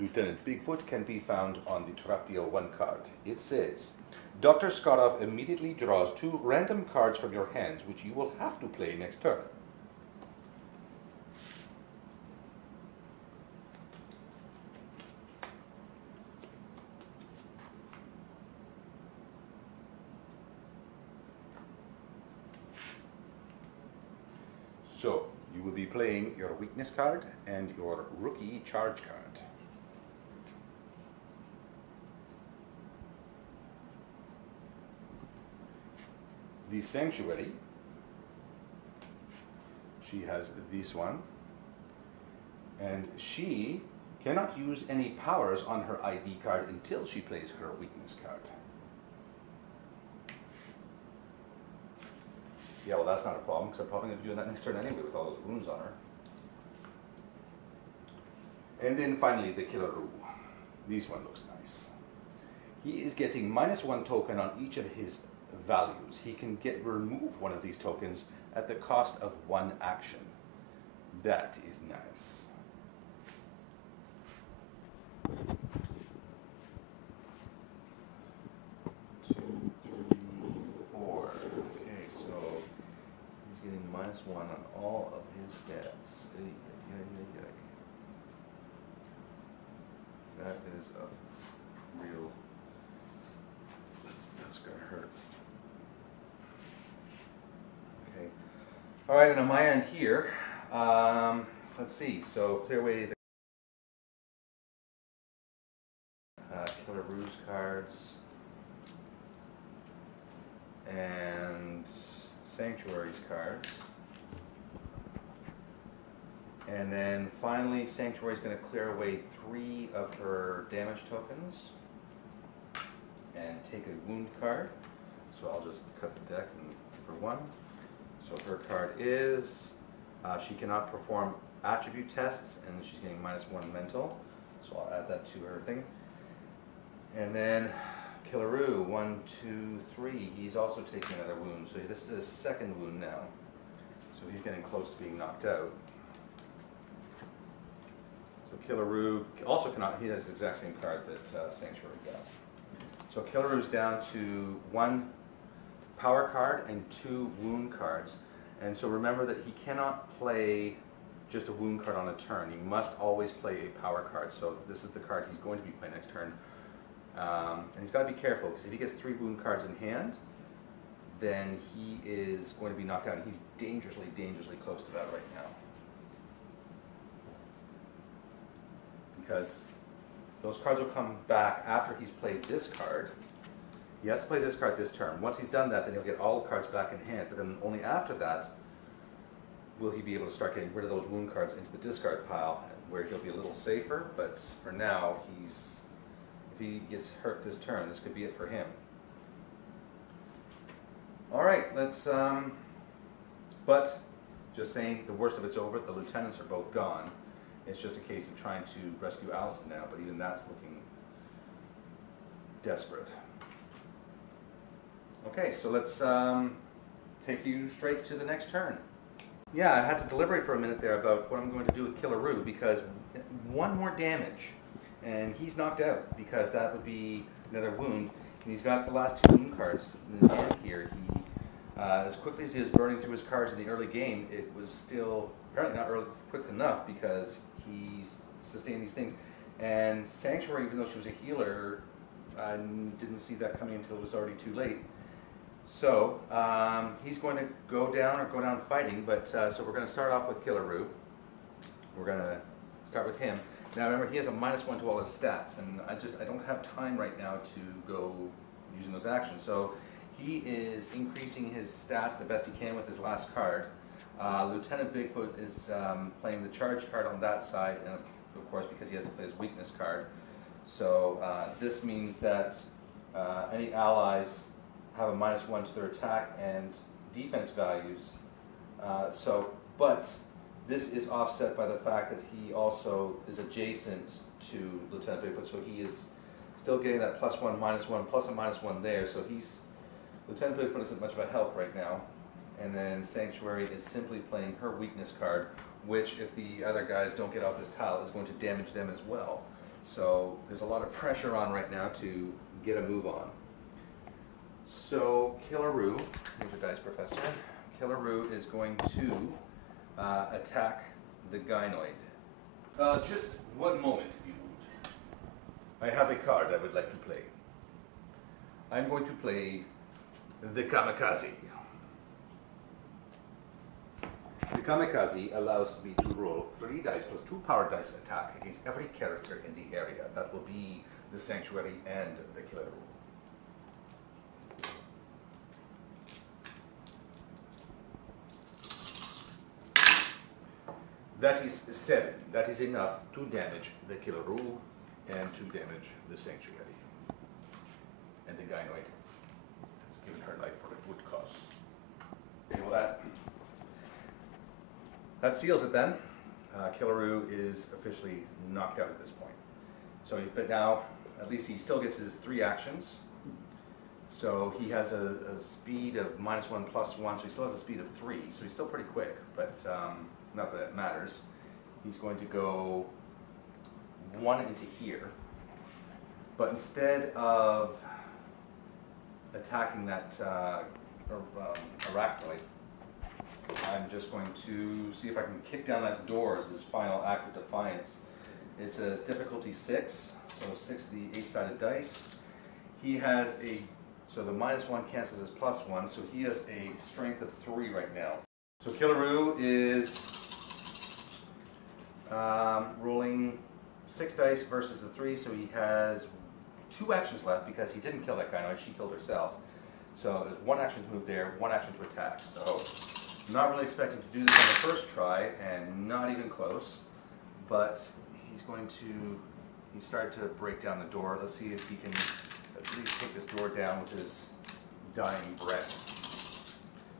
Lieutenant Bigfoot can be found on the Trapio 1 card. It says, Dr. Skarov immediately draws 2 random cards from your hands, which you will have to play next turn. So, you will be playing your weakness card and your rookie charge card. The Sanctuary, she has this one, and she cannot use any powers on her ID card until she plays her weakness card. Yeah, well, that's not a problem, because I'm probably going to be doing that next turn anyway with all those wounds on her. And then finally, the Killer Roo. This one looks nice. He is getting -1 token on each of his values. He can remove one of these tokens at the cost of 1 action. That is nice. -1 on all of his stats. That is a real. That's gonna hurt. Okay. All right, and on my end here, let's see. So clear away the Killer Roo's cards and Sanctuary's cards. And then finally, Sanctuary is going to clear away 3 of her damage tokens and take a wound card. So I'll just cut the deck for 1. So her card is, she cannot perform attribute tests, and she's getting -1 mental. So I'll add that to her thing. And then Killer Roo, 1, 2, 3. He's also taking another wound. So this is his 2nd wound now. So he's getting close to being knocked out. Killer Roo also cannot, he has the exact same card that Sanctuary got. So Killer Roo's down to 1 power card and 2 wound cards. And so remember that he cannot play just a wound card on a turn. He must always play a power card. So this is the card he's going to be playing next turn. And he's got to be careful, because if he gets 3 wound cards in hand, then he is going to be knocked out. And he's dangerously, dangerously close to that right now. Because those cards will come back after he's played this card. He has to play this card this turn. Once he's done that, then he'll get all the cards back in hand, but then only after that will he be able to start getting rid of those wound cards into the discard pile, where he'll be a little safer, but for now, if he gets hurt this turn, this could be it for him. Alright, let's, but just saying, the worst of it's over. The lieutenants are both gone. It's just a case of trying to rescue Allison now, but even that's looking desperate. Okay, so let's take you straight to the next turn. Yeah, I had to deliberate for a minute there about what I'm going to do with Killer Roo, because 1 more damage, and he's knocked out, because that would be another wound. And he's got the last 2 wound cards in his hand here. He, as quickly as he was burning through his cards in the early game, it was still apparently not quick enough, because he's sustained these things. And Sanctuary, even though she was a healer, I didn't see that coming until it was already too late. So he's going to go down fighting, but so we're going to start off with Killaroo. We're going to start with him. Now remember, he has a -1 to all his stats, and I don't have time right now to go using those actions. So he is increasing his stats the best he can with his last card. Lieutenant Bigfoot is playing the charge card on that side, and of course because he has to play his weakness card. So this means that any allies have a -1 to their attack and defense values. But this is offset by the fact that he also is adjacent to Lieutenant Bigfoot, so he is still getting that +1, -1, plus a -1 there. So Lieutenant Bigfoot isn't much of a help right now. And then Sanctuary is simply playing her weakness card, which if the other guys don't get off this tile is going to damage them as well. So there's a lot of pressure on right now to get a move on. So Killaroo, here's your dice, Professor. Killaroo is going to attack the gynoid. Just one moment, if you would. I have a card I would like to play. I'm going to play the Kamikaze. The Kamikaze allows me to roll 3 dice plus 2 power dice attack against every character in the area. That will be the Sanctuary and the Killaroo. That is 7. That is enough to damage the Killaroo and to damage the Sanctuary. And the gynoid has given her life for a good cause. Okay, well that seals it then. Killaroo is officially knocked out at this point. So, but now at least he still gets his 3 actions. So he has a speed of -1 plus 1, so he still has a speed of 3. So he's still pretty quick, but not that it matters. He's going to go 1 into here, but instead of attacking that arachnoid, I'm just going to see if I can kick down that door as his final act of defiance. It's a difficulty 6, so 6 the 8-sided dice. He has so the -1 cancels his +1, so he has a strength of 3 right now. So Killaroo is rolling 6 dice versus the 3, so he has 2 actions left because he didn't kill that gynoid, she killed herself. So there's 1 action to move there, 1 action to attack. So not really expecting to do this on the first try, and not even close, but he started to break down the door. Let's see if he can at least take this door down with his dying breath.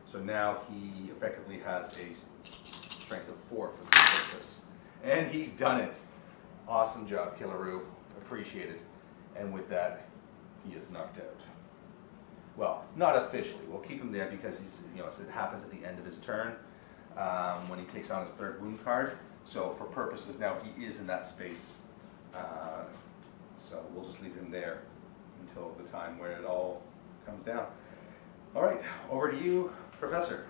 So now he effectively has a strength of 4 for this purpose. And he's done it. Awesome job, Killaroo. Appreciated. And with that, he is knocked out. Well, not officially. We'll keep him there because it happens at the end of his turn when he takes on his 3rd wound card. So for purposes now, he is in that space. So we'll just leave him there until the time where it all comes down. All right, over to you, Professor.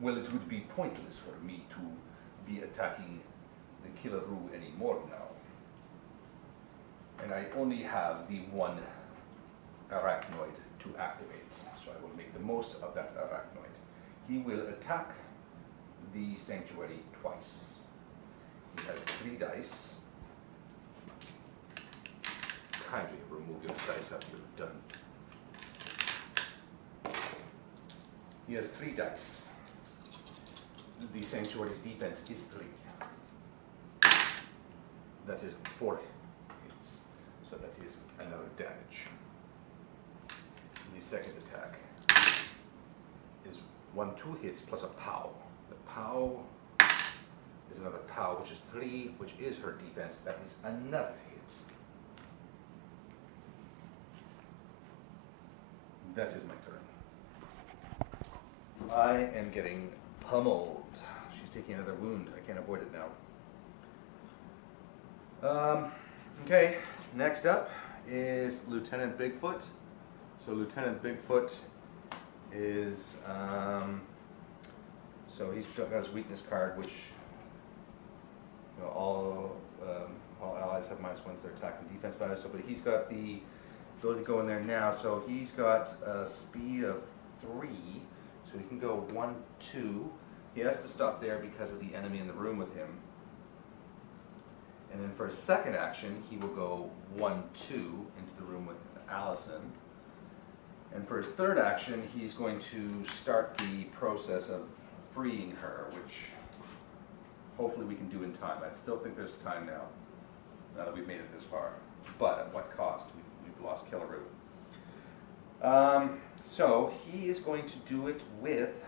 Well, it would be pointless for me to be attacking the Killaroo anymore now. And I only have the 1 arachnoid to activate, so I will make the most of that arachnoid. He will attack the Sanctuary twice. He has 3 dice. Kindly remove your dice after you're done. He has 3 dice. The Sanctuary's defense is 3. That is 4 hits, so that is another damage. The second attack is 1-2 hits plus a POW. The POW is another POW, which is 3, which is her defense. That is another hit. That is my turn. I am getting pummeled. She's taking another wound. I can't avoid it now. Okay, next up is Lieutenant Bigfoot. So Lieutenant Bigfoot is, so he's got his weakness card, which all allies have -1 to their attack and defense value. So, but he's got the ability to go in there now. So he's got a speed of 3, so he can go 1, 2. He has to stop there because of the enemy in the room with him. And then for his second action, he will go 1, 2 into the room with Allison. And for his third action, he's going to start the process of freeing her, which hopefully we can do in time. I still think there's time now that we've made it this far. But at what cost? We've lost Killaroo. So he is going to do it with,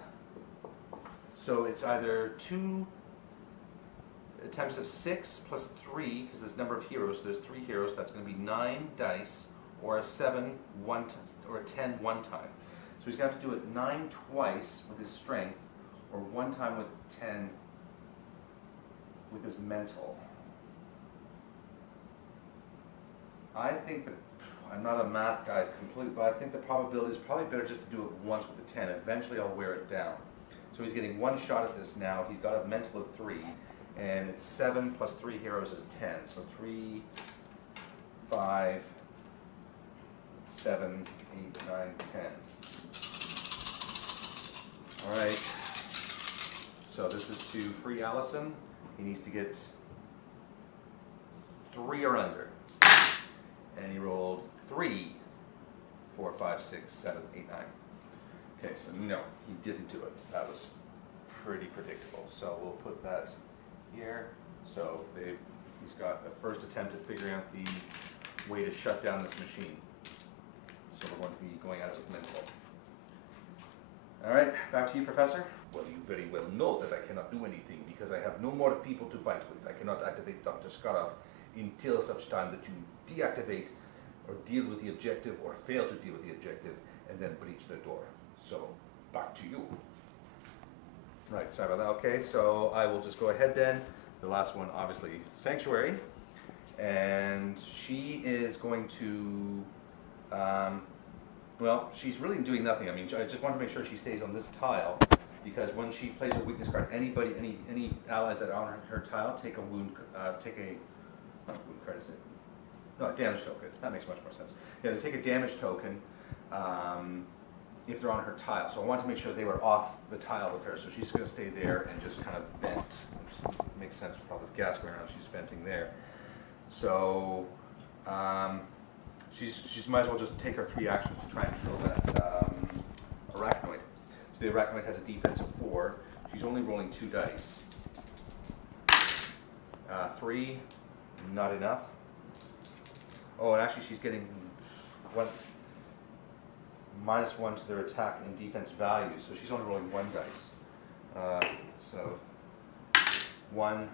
so it's either 2 attempts of 6 plus 3, because there's a number of heroes, so there's 3 heroes, that's going to be 9 dice, or a 7 or a 10 one time. So he's going to have to do it 9 twice with his strength, or 1 time with 10 with his mental. I think that, I'm not a math guy completely, but I think the probability is probably better just to do it once with the 10. Eventually I'll wear it down. So he's getting 1 shot at this now. He's got a mental of 3, and it's 7 plus 3 heroes is 10. So 3, 5, 7, 8, 9, 10. All right. So this is to free Allison. He needs to get 3 or under. And he rolled 3, 4, 5, 6, 7, 8, 9. Okay, so no, he didn't do it. That was pretty predictable. So we'll put that here. So he's got a first attempt at figuring out the way to shut down this machine. So we're going to be going at it with mental. All right, back to you, Professor. Well, you very well know that I cannot do anything because I have no more people to fight with. I cannot activate Dr. Skarov until such time that you deactivate or deal with the objective or fail to deal with the objective and then breach the door. So, back to you. Right, sorry about that. Okay, so I will just go ahead then. The last one, obviously, Sanctuary. And she is going to, well, she's really doing nothing. I mean, I just want to make sure she stays on this tile, because when she plays a weakness card, any allies that are on her tile take a wound, not wound card, is it? No, a damage token. That makes much more sense. Yeah, they take a damage token if they're on her tile. So I want to make sure they were off the tile with her. So she's going to stay there and just kind of vent. Which makes sense with all this gas going around. She's venting there. So she's might as well just take her 3 actions to try and kill that arachnoid. So the arachnoid has a defense of 4. She's only rolling 2 dice. 3, not enough. Oh, and actually she's getting -1 to their attack and defense value, so she's only rolling 1 dice. So 1,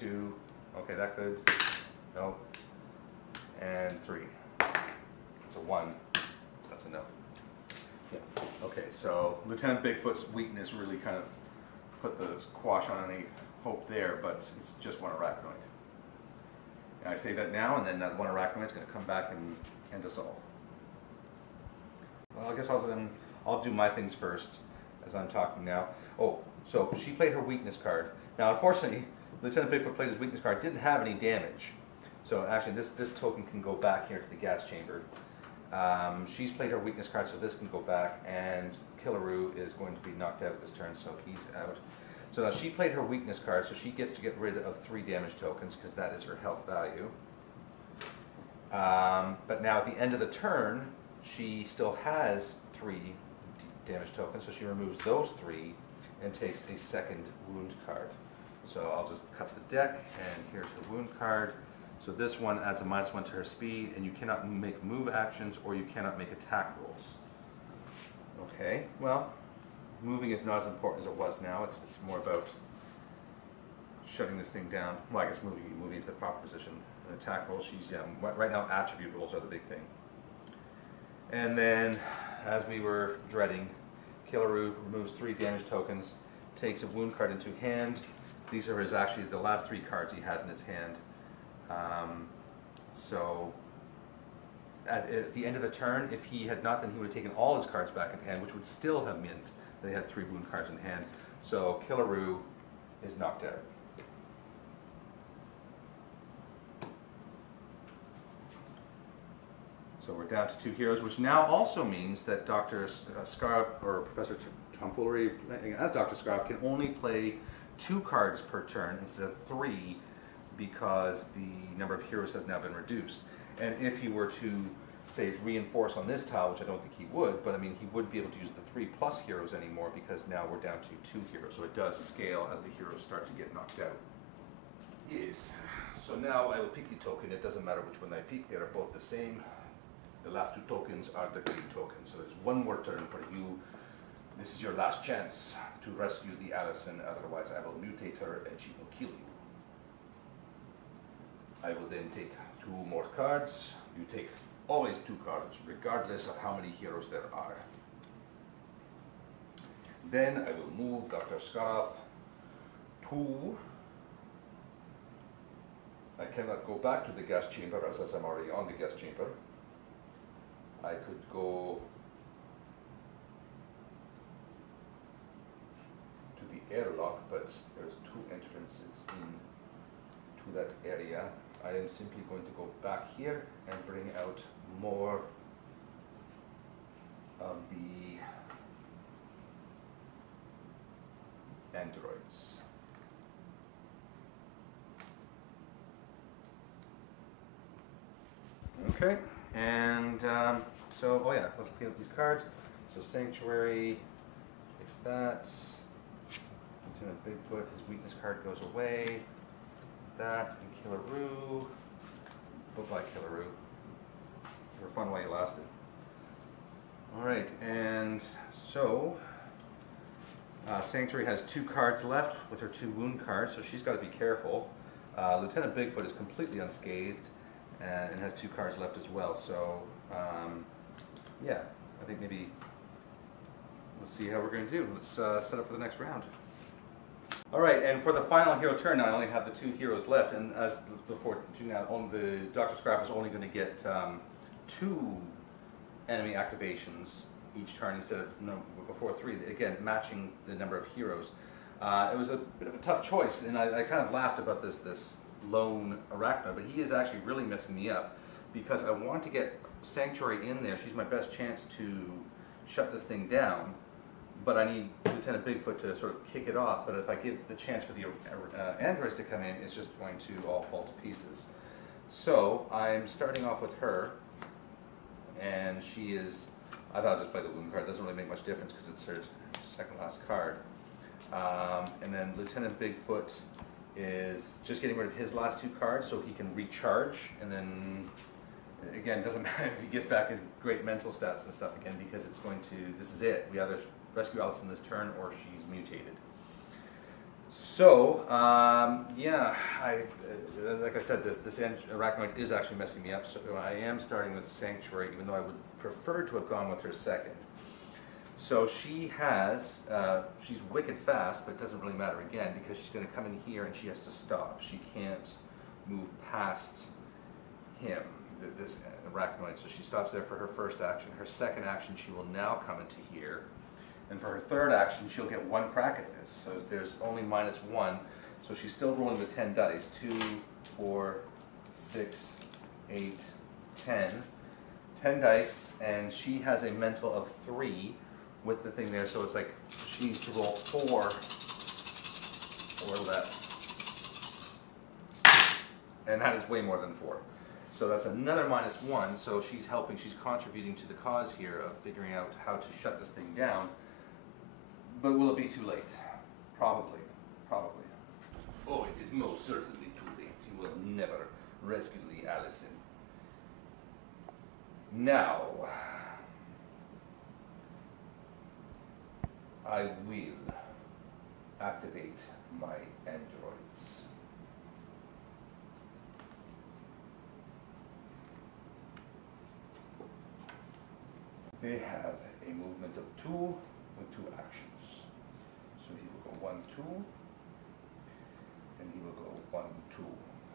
2, okay, that could, no, and 3. It's a 1, so that's a no. Yeah. Okay, so Lieutenant Bigfoot's weakness really kind of put the quash on any hope there, but it's just 1 arachnoid. And I say that now, and then that 1 arachnoid is going to come back and end us all. Well, I guess I'll do my things first as I'm talking now. Oh, so she played her weakness card. Now, unfortunately, Lieutenant Bigfoot played his weakness card, didn't have any damage. So actually, this token can go back here to the gas chamber. She's played her weakness card, so this can go back, and Killaroo is going to be knocked out this turn, so he's out. So now she played her weakness card, so she gets to get rid of 3 damage tokens, because that is her health value. But now at the end of the turn, she still has 3 damage tokens, so she removes those 3 and takes a 2nd wound card. So I'll just cut the deck, and here's the wound card. So this one adds a -1 to her speed, and you cannot make move actions or you cannot make attack rolls. Okay, well, moving is not as important as it was now. It's more about shutting this thing down. Well, I guess moving is the proper position. An attack roll, she's, yeah, right now attribute rolls are the big thing. And then, as we were dreading, Killaroo removes 3 damage tokens, takes a wound card into hand. These are actually the last 3 cards he had in his hand. So at the end of the turn, if he had not, then he would have taken all his cards back in hand, which would still have meant that he had 3 wound cards in hand. So Killaroo is knocked out. So we're down to 2 heroes, which now also means that Dr. Scarf, or Professor Tomfoolery, as Dr. Scarf, can only play 2 cards per turn instead of 3, because the number of heroes has now been reduced. And if he were to, say, reinforce on this tile, which I don't think he would, but I mean, he wouldn't be able to use the 3+ heroes anymore, because now we're down to 2 heroes. So it does scale as the heroes start to get knocked out. Yes. So now I will pick the token. It doesn't matter which one I pick. They are both the same. The last 2 tokens are the green tokens. So there's 1 more turn for you. This is your last chance to rescue the Allison. Otherwise, I will mutate her and she will kill you. I will then take 2 more cards. You take always 2 cards, regardless of how many heroes there are. Then I will move Dr. Scarf to... I cannot go back to the gas chamber as I'm already on the gas chamber. I could go to the airlock, but there's 2 entrances into that area. I am simply going to go back here and bring out more of the androids. Okay, and so, oh yeah, let's clean up these cards. So Sanctuary, fix that. Lieutenant Bigfoot, his weakness card goes away. That, and Killaroo. Bye-bye, Killaroo. You were fun while you lasted. Alright, and so, Sanctuary has 2 cards left with her 2 wound cards, so she's got to be careful. Lieutenant Bigfoot is completely unscathed and has 2 cards left as well, so yeah, I think maybe let's see how we're going to do. Let's set up for the next round. Alright, and for the final hero turn, I only have the 2 heroes left, and as before, the Dr. Scarf is only going to get 2 enemy activations each turn instead of before 3, again matching the number of heroes. It was a bit of a tough choice, and I kind of laughed about this lone arachnoid, but he is actually really messing me up, because I want to get Sanctuary in there. She's my best chance to shut this thing down, but I need Lieutenant Bigfoot to sort of kick it off. But if I give the chance for the androids to come in, it's just going to all fall to pieces. So I'm starting off with her, and she is, I thought I'd just play the wound card. It doesn't really make much difference because it's her second last card. And then Lieutenant Bigfoot is just getting rid of his last 2 cards so he can recharge, and then again, doesn't matter if he gets back his great mental stats and stuff again, because it's going to, this is it. We either rescue Allison this turn or she's mutated. So, yeah, like I said, this arachnoid is actually messing me up, so I am starting with Sanctuary, even though I would prefer to have gone with her second. So she has, she's wicked fast, but it doesn't really matter again, because she's going to come in here and she has to stop. She can't move past him, this arachnoid, so she stops there for her first action. Her second action, she will now come into here. And for her third action, she'll get 1 crack at this. So there's only -1, so she's still rolling the 10 dice. 2, 4, 6, 8, 10. 10 dice, and she has a mental of 3 with the thing there, so it's like she needs to roll 4 or less. And that is way more than 4. So that's another -1, so she's helping, she's contributing to the cause here of figuring out how to shut this thing down. But will it be too late? Probably. Probably. Oh, it is most certainly too late. You will never rescue the Allison. Now, I will activate my androids. They have a movement of 2 with 2 actions. So he will go 1, 2, and he will go 1, 2.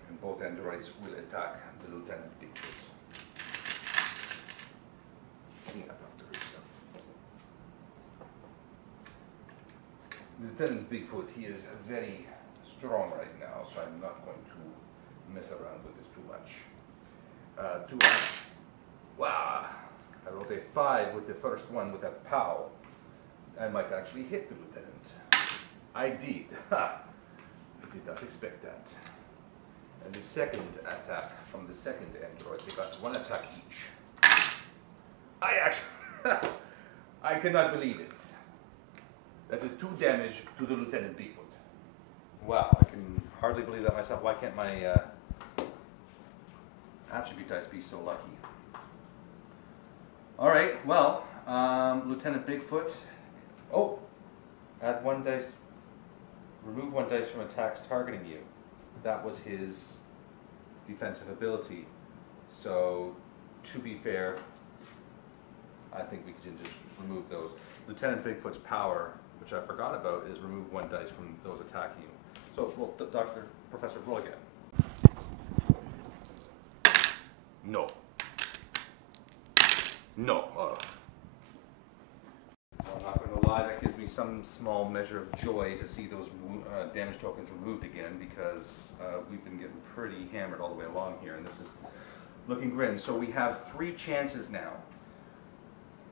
And both androids will attack the Lieutenant Bigfoot. Clean up after himself. Lieutenant Bigfoot, he is very strong right now, so I'm not going to mess around with this too much. Wow. rolled a 5 with the first one with that POW. I might actually hit the lieutenant. I did. Ha! I did not expect that. And the second attack from the second android, they got 1 attack each. I actually... I cannot believe it. That is 2 damage to the Lieutenant Bigfoot. Wow, I can hardly believe that myself. Why can't my attribute dice be so lucky? Alright, well, Lieutenant Bigfoot. Oh! Add 1 dice. Remove 1 dice from attacks targeting you. That was his defensive ability. So, to be fair, I think we can just remove those. Lieutenant Bigfoot's power, which I forgot about, is remove 1 dice from those attacking you. So, well, Professor, roll again. No. No. I'm not going to lie, that gives me some small measure of joy to see those damage tokens removed again, because we've been getting pretty hammered all the way along here, and this is looking grim. So we have 3 chances now.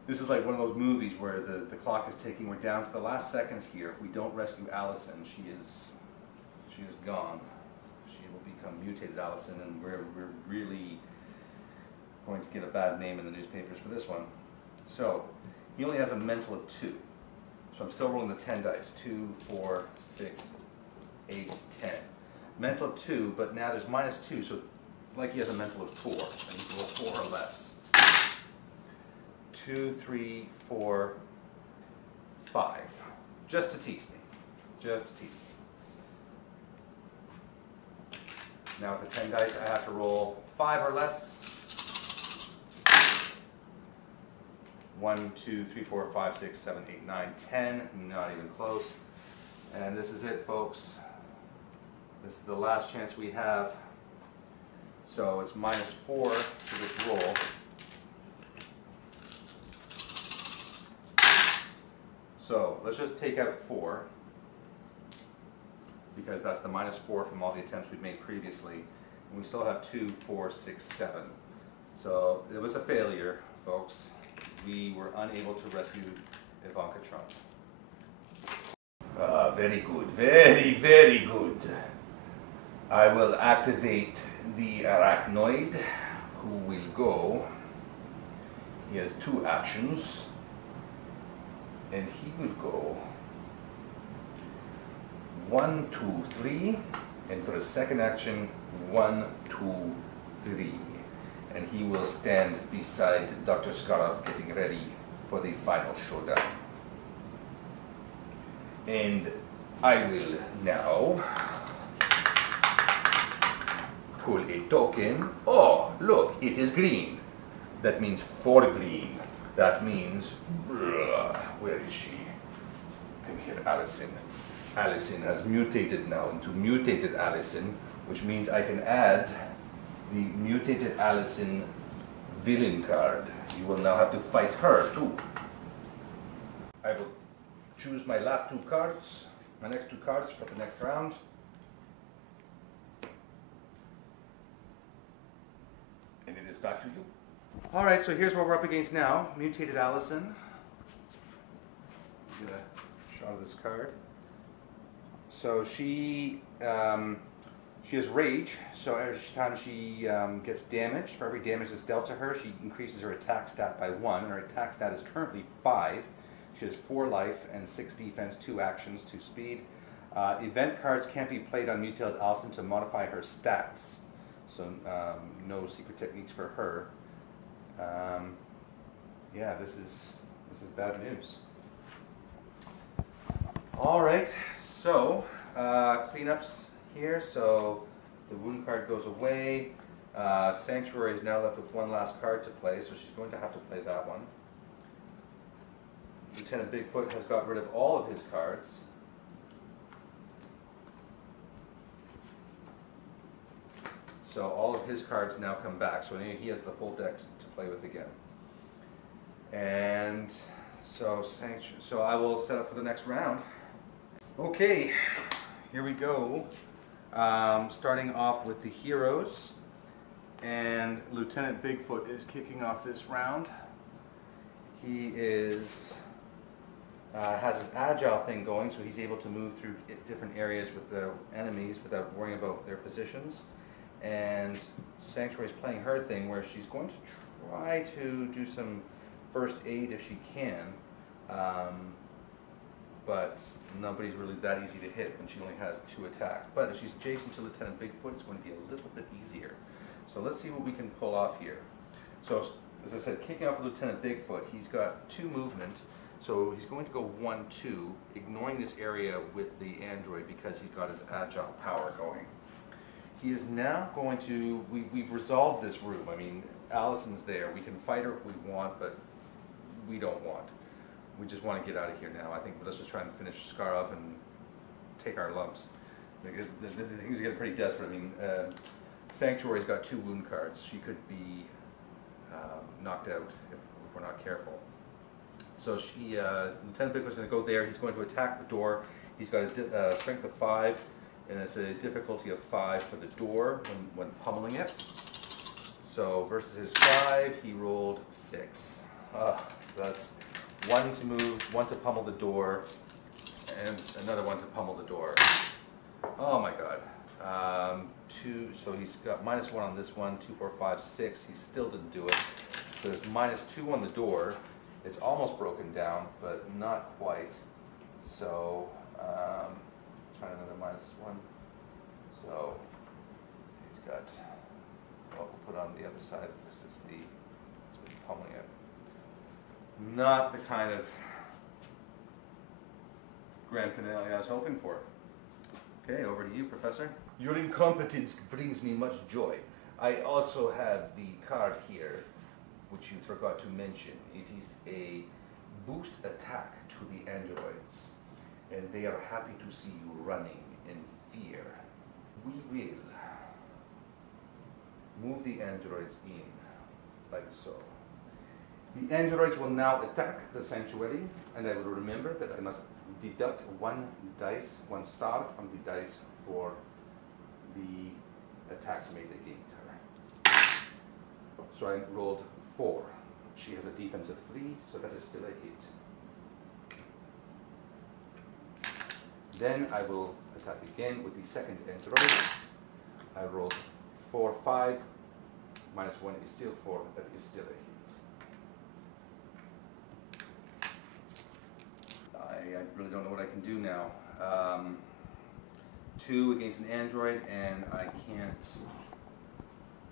This is like one of those movies where the clock is ticking. We're down to the last seconds here. If we don't rescue Allison, she is gone. She will become mutated Allison, and we're really going to get a bad name in the newspapers for this one. So he only has a mental of 2. So I'm still rolling the 10 dice. 2, 4, 6, 8, 10. Mental of 2, but now there's -2, so it's like he has a mental of 4. And he can roll 4 or less. 2, 3, 4, 5. Just to tease me. Just to tease me. Now with the 10 dice, I have to roll 5 or less. 1, 2, 3, 4, 5, 6, 7, 8, 9, 10. Not even close. And this is it, folks. This is the last chance we have. So it's -4 to this roll. So let's just take out 4, because that's the -4 from all the attempts we've made previously. And we still have 2, 4, 6, 7. So it was a failure, folks. We were unable to rescue Ivanka Trump. Very good. Very, very good. I will activate the arachnoid, who will go. He has 2 actions. And he will go 1, 2, 3, and for a second action, 1, 2, 3. And he will stand beside Dr. Skarov, getting ready for the final showdown. And I will now pull a token. Oh, look, it is green. That means 4 green. That means, where is she? Come here, Allison. Allison has mutated now into mutated Allison, which means I can add the mutated Allison villain card. You will now have to fight her too. I will choose my last 2 cards, my next 2 cards for the next round. And it is back to you. Alright, so here's what we're up against now. Mutated Allison. Get a shot of this card. So she has rage, so every time she gets damaged, for every damage that's dealt to her, she increases her attack stat by 1. Her attack stat is currently 5. She has 4 life and 6 defense, 2 actions, 2 speed. Event cards can't be played on mutated Allison to modify her stats. So no secret techniques for her. Yeah, this is bad news. All right, so cleanups here. So the wound card goes away. Sanctuary is now left with 1 last card to play, so she's going to have to play that one. Lieutenant Bigfoot has got rid of all of his cards. So all of his cards now come back. So he has the full deck to play with again. And so I will set up for the next round. Okay, here we go. Starting off with the heroes. And Lieutenant Bigfoot is kicking off this round. He is has his agile thing going, so he's able to move through different areas with the enemies without worrying about their positions. And Sanctuary's playing her thing, where she's going to try to do some first aid if she can, but nobody's really that easy to hit when she only has 2 attacks. But if she's adjacent to Lieutenant Bigfoot, it's going to be a little bit easier. So let's see what we can pull off here. So, as I said, kicking off with Lieutenant Bigfoot, he's got 2 movement, so he's going to go 1-2, ignoring this area with the android because he's got his agile power going. He is now going to, we've resolved this room. I mean, Allison's there. We can fight her if we want, but we don't want. We just want to get out of here now. I think let's just try and finish Skarov and take our lumps. Things are getting pretty desperate. I mean, Sanctuary's got 2 wound cards. She could be knocked out if we're not careful. So she, Lieutenant Bigfoot's going to go there. He's going to attack the door. He's got a strength of 5, and it's a difficulty of 5 for the door when pummeling it. So versus his 5, he rolled 6. So that's 1 to move, 1 to pummel the door, and another 1 to pummel the door. Oh my god. 2, so he's got -1 on this one, 2, 4, 5, 6. He still didn't do it. So there's -2 on the door. It's almost broken down, but not quite. So, let's try another -1. So, he's got, well, we'll put it on the other side because it's pummeling it. Not the kind of grand finale I was hoping for. Okay, over to you, Professor. Your incompetence brings me much joy. I also have the card here, which you forgot to mention. It is a boost attack to the androids, and they are happy to see you running in fear. We will move the androids in, like so. The androids will now attack the sanctuary, and I will remember that I must deduct 1 star from the dice for the attacks made against her. So I rolled 4. She has a defense of 3, so that is still a hit. Then I will attack again with the second android. I rolled 4, 5, -1 is still 4, that is still a hit. I really don't know what I can do now. 2 against an android, and I can't.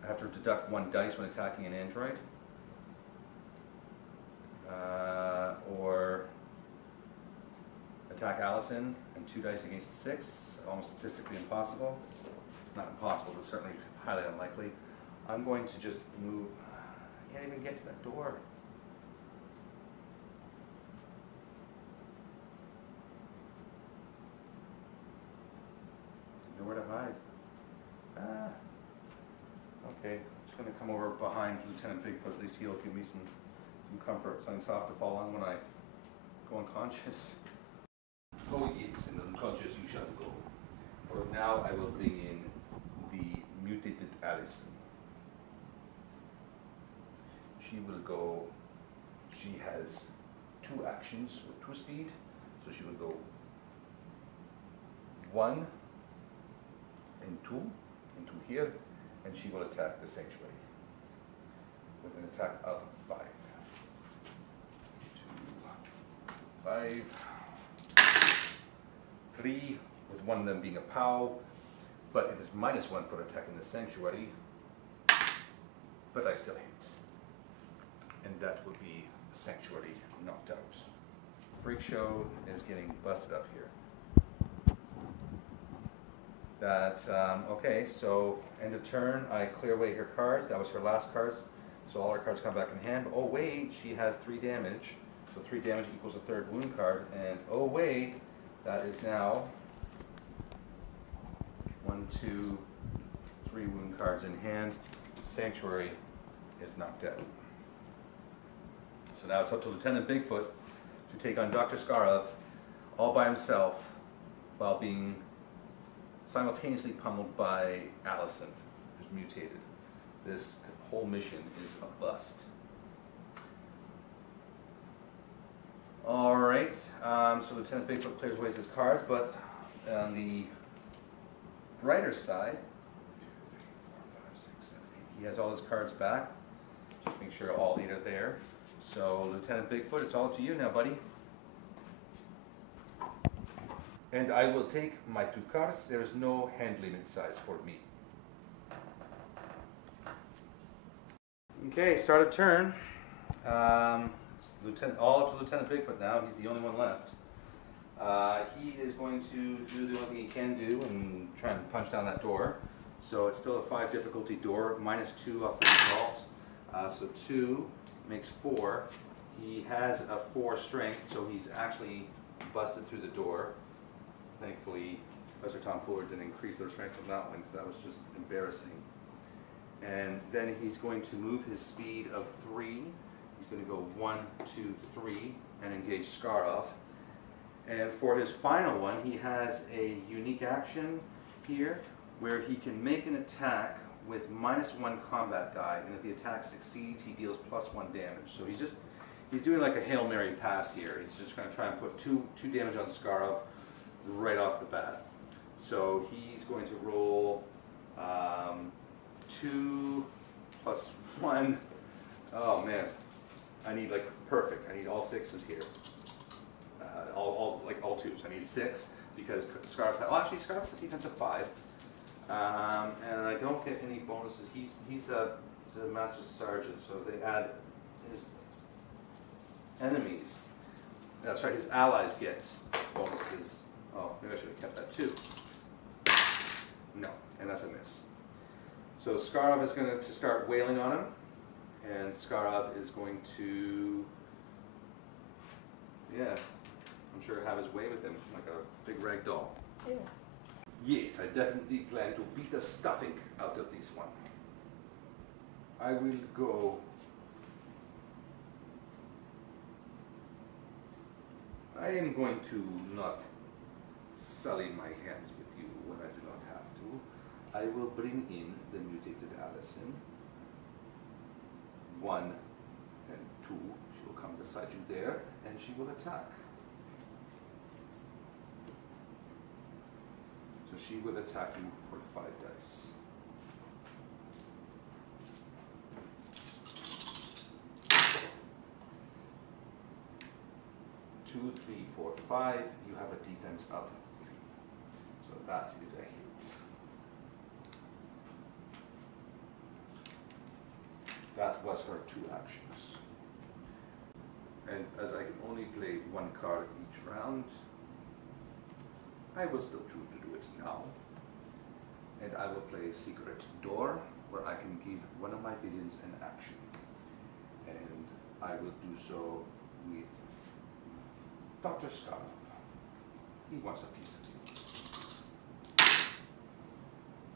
I have to deduct 1 dice when attacking an android. Or attack Allison, and 2 dice against 6. Almost statistically impossible. Not impossible, but certainly highly unlikely. I'm going to just move. I can't even get to that door. Nowhere to hide. Okay, I'm just going to come over behind Lieutenant Bigfoot. At least he'll give me some comfort, something soft to fall on when I go unconscious. Oh yes, and unconscious you shall go. For now I will bring in the mutated Allison. She will go, she has 2 actions with 2 speed, so she will go 1 and 2 into here, and she will attack the sanctuary with an attack of 5. 2, 5, 3, with 1 of them being a POW, but it is -1 for attacking the sanctuary, but I still hit. And that would be the sanctuary knocked out. Freak Show is getting busted up here. Okay, so end of turn, I clear away her cards. That was her last cards, so all her cards come back in hand. But oh wait, she has 3 damage, so 3 damage equals a 3rd wound card. And oh wait, that is now 1, 2, 3 wound cards in hand. Sanctuary is knocked out. So now it's up to Lieutenant Bigfoot to take on Dr. Skarov all by himself while being simultaneously pummeled by Allison, who's mutated. This whole mission is a bust. Alright, so Lieutenant Bigfoot clears away his cards, but on the brighter side, 2, 3, 4, 5, 6, 7, 8, he has all his cards back. Just make sure all 8 are there. So Lieutenant Bigfoot, it's all up to you now, buddy. And I will take my 2 cards. There is no hand limit size for me. Okay, start of turn. All up to Lieutenant Bigfoot now. He's the only one left. He is going to do the only thing he can do and try and punch down that door. So it's still a 5 difficulty door, -2 off the result. So 2 makes 4. He has a 4 strength, so he's actually busted through the door. Thankfully, Professor Tomfoolery didn't increase their strength on that one, because that was just embarrassing. And then he's going to move his speed of 3. He's going to go 1, 2, 3 and engage Skarov. And for his final one, he has a unique action here where he can make an attack with -1 combat die, and if the attack succeeds, he deals +1 damage. So he's doing like a Hail Mary pass here. He's just going to try and put 2 damage on Skarov right off the bat. So he's going to roll 2 + 1. Oh man, I need like perfect. I need all 6s here. All 2s. I need 6 because Skarov. Well, actually, Skarov's a defensive 5, and I don't get any bonuses. He's a master sergeant, so they add his enemies. That's right. His allies get bonuses. Oh, maybe I should have kept that too. No, and that's a miss. So Skarov is going to start wailing on him, and Skarov is going to, yeah, I'm sure have his way with him like a big rag doll. Ew. Yes, I definitely plan to beat the stuffing out of this one. I will go. I am going to not sully my hands with you when I do not have to. I will bring in the mutated Allison. 1 and 2. She will come beside you there, and she will attack. So she will attack you for 5 dice. Two, 3, 4, 5. You have a defense of 3. So that is a hit. That was her 2 actions. And as I can only play 1 card each round, I will still choose to do it now. And I will play a secret door where I can give one of my villains an action. And I will do so with Dr. Skarov. He wants a piece of you.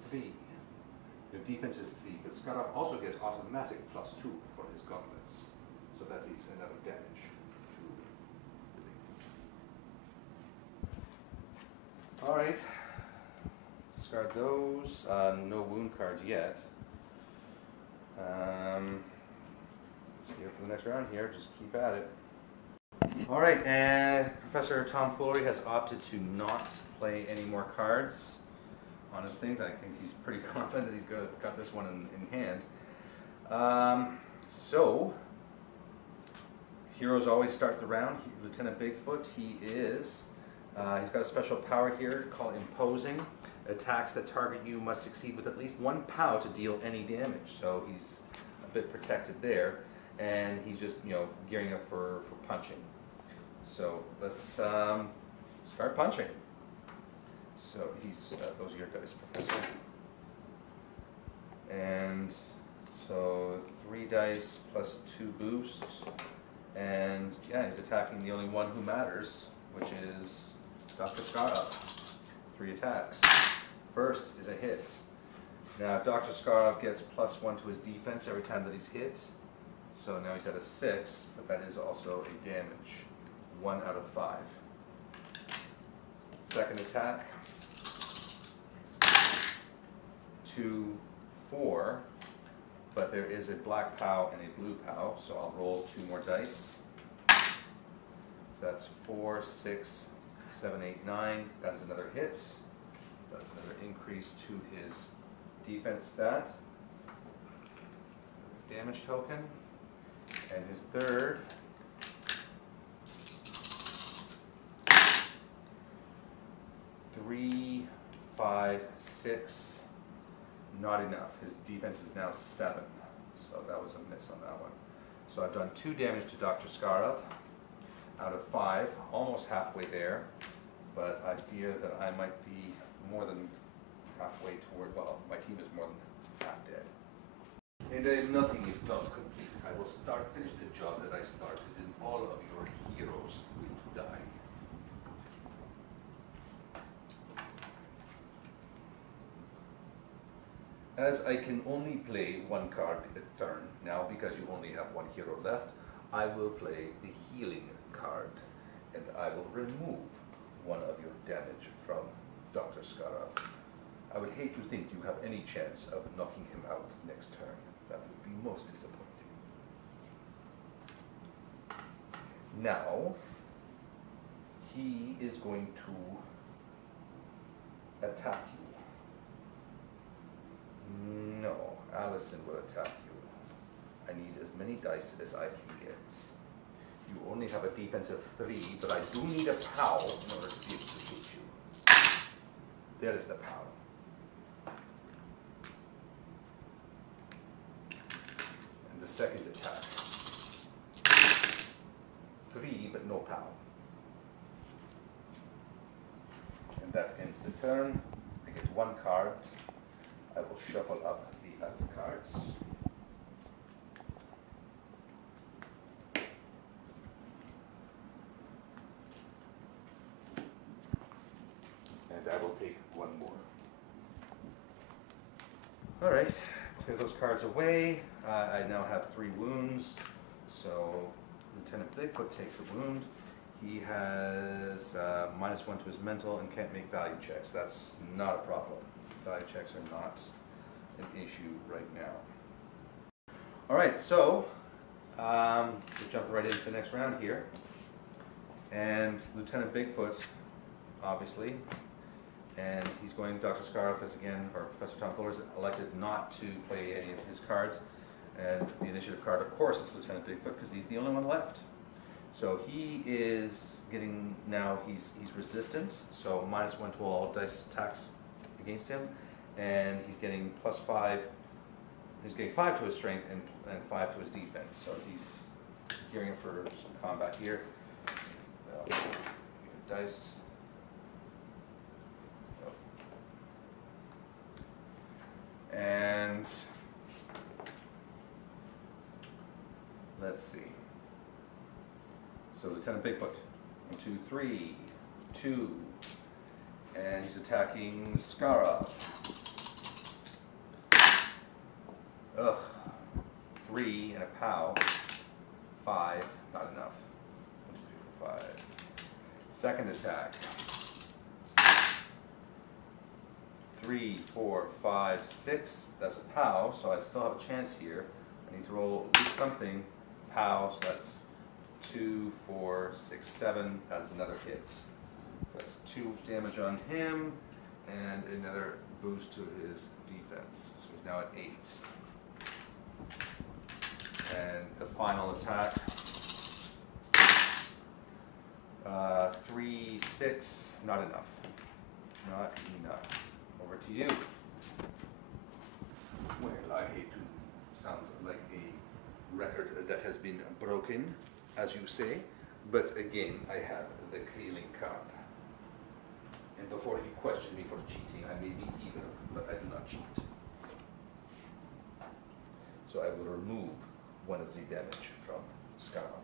3. Your defense is 3, but Skarov also gets automatic +2 for his gauntlets. So that is another damage to the Bigfoot. Alright. Discard those. No wound cards yet. Here for the next round here, just keep at it. Alright, and Professor Tomfoolery has opted to not play any more cards on his things. I think he's pretty confident that he's got this one in hand. So, heroes always start the round. Lieutenant Bigfoot, he's got a special power here called Imposing. Attacks that target you must succeed with at least 1 POW to deal any damage. So he's a bit protected there, and he's just gearing up for punching. So let's start punching. So those are your dice, Professor. And so 3 dice plus 2 boosts, and yeah, he's attacking the only one who matters, which is Dr. Skarov. 3 attacks. First is a hit. Now Dr. Skarov gets +1 to his defense every time that he's hit. So now he's at a 6, but that is also a damage. 1 out of 5. Second attack. 2, 4, but there is a black POW and a blue POW, so I'll roll 2 more dice. So that's 4, 6, 7, 8, 9. That is another hit. That's another increase to his defense stat. Damage token. And his third. 3, 5, 6. Not enough. His defense is now 7. So that was a miss on that one. So I've done 2 damage to Dr. Skarov out of 5, almost halfway there, but I fear that I might be more than halfway toward, well, my team is more than half dead. And I am nothing if not complete. I will finish the job that I started, and all of your heroes will die. As I can only play 1 card a turn now, because you only have 1 hero left, I will play the healing card, and I will remove 1 of your damage from Dr. Skarov. I would hate to think you have any chance of knocking him out next turn. That would be most disappointing. Now, he is going to attack you. No, Allison will attack you. I need as many dice as I can get. You only have a defense of 3, but I do need a POW in order to be able to hit you. There is the POW. And the second attack. 3, but no POW. And that ends the turn. I get 1 card. I will shuffle up the other cards. And I will take 1 more. All right, clear those cards away. I now have 3 wounds. So Lieutenant Bigfoot takes a wound. He has -1 to his mental and can't make value checks. That's not a problem. Value checks are not an issue right now. All right, so we'll jump right into the next round here. And Lieutenant Bigfoot, obviously, and he's going, Dr. Skarov is again, or Professor Tomfoolery is elected not to play any of his cards. And the initiative card, of course, is Lieutenant Bigfoot because he's the only one left. So he is getting, now he's resistant, so -1 to all dice attacks against him, and he's getting +5. He's getting 5 to his strength and 5 to his defense. So he's gearing up for some combat here. Dice. And let's see. So Lieutenant Bigfoot, 1, 2, 3, 2. And he's attacking Skarov. Ugh. 3 and a POW. 5, not enough. 1, 2, 3, 4, 5. Second attack. 3, 4, 5, 6. That's a POW, so I still have a chance here. I need to roll at least something. POW, so that's 2, 4, 6, 7. That is another hit. So that's 2 damage on him, and another boost to his defense. So he's now at 8. And the final attack. 3, 6. Not enough. Not enough. Over to you. Well, I hate to sound like a record that has been broken, as you say, but again, I have the healing card. And before you question me for cheating, I may be evil, but I do not cheat. So I will remove 1 of the damage from Skarov.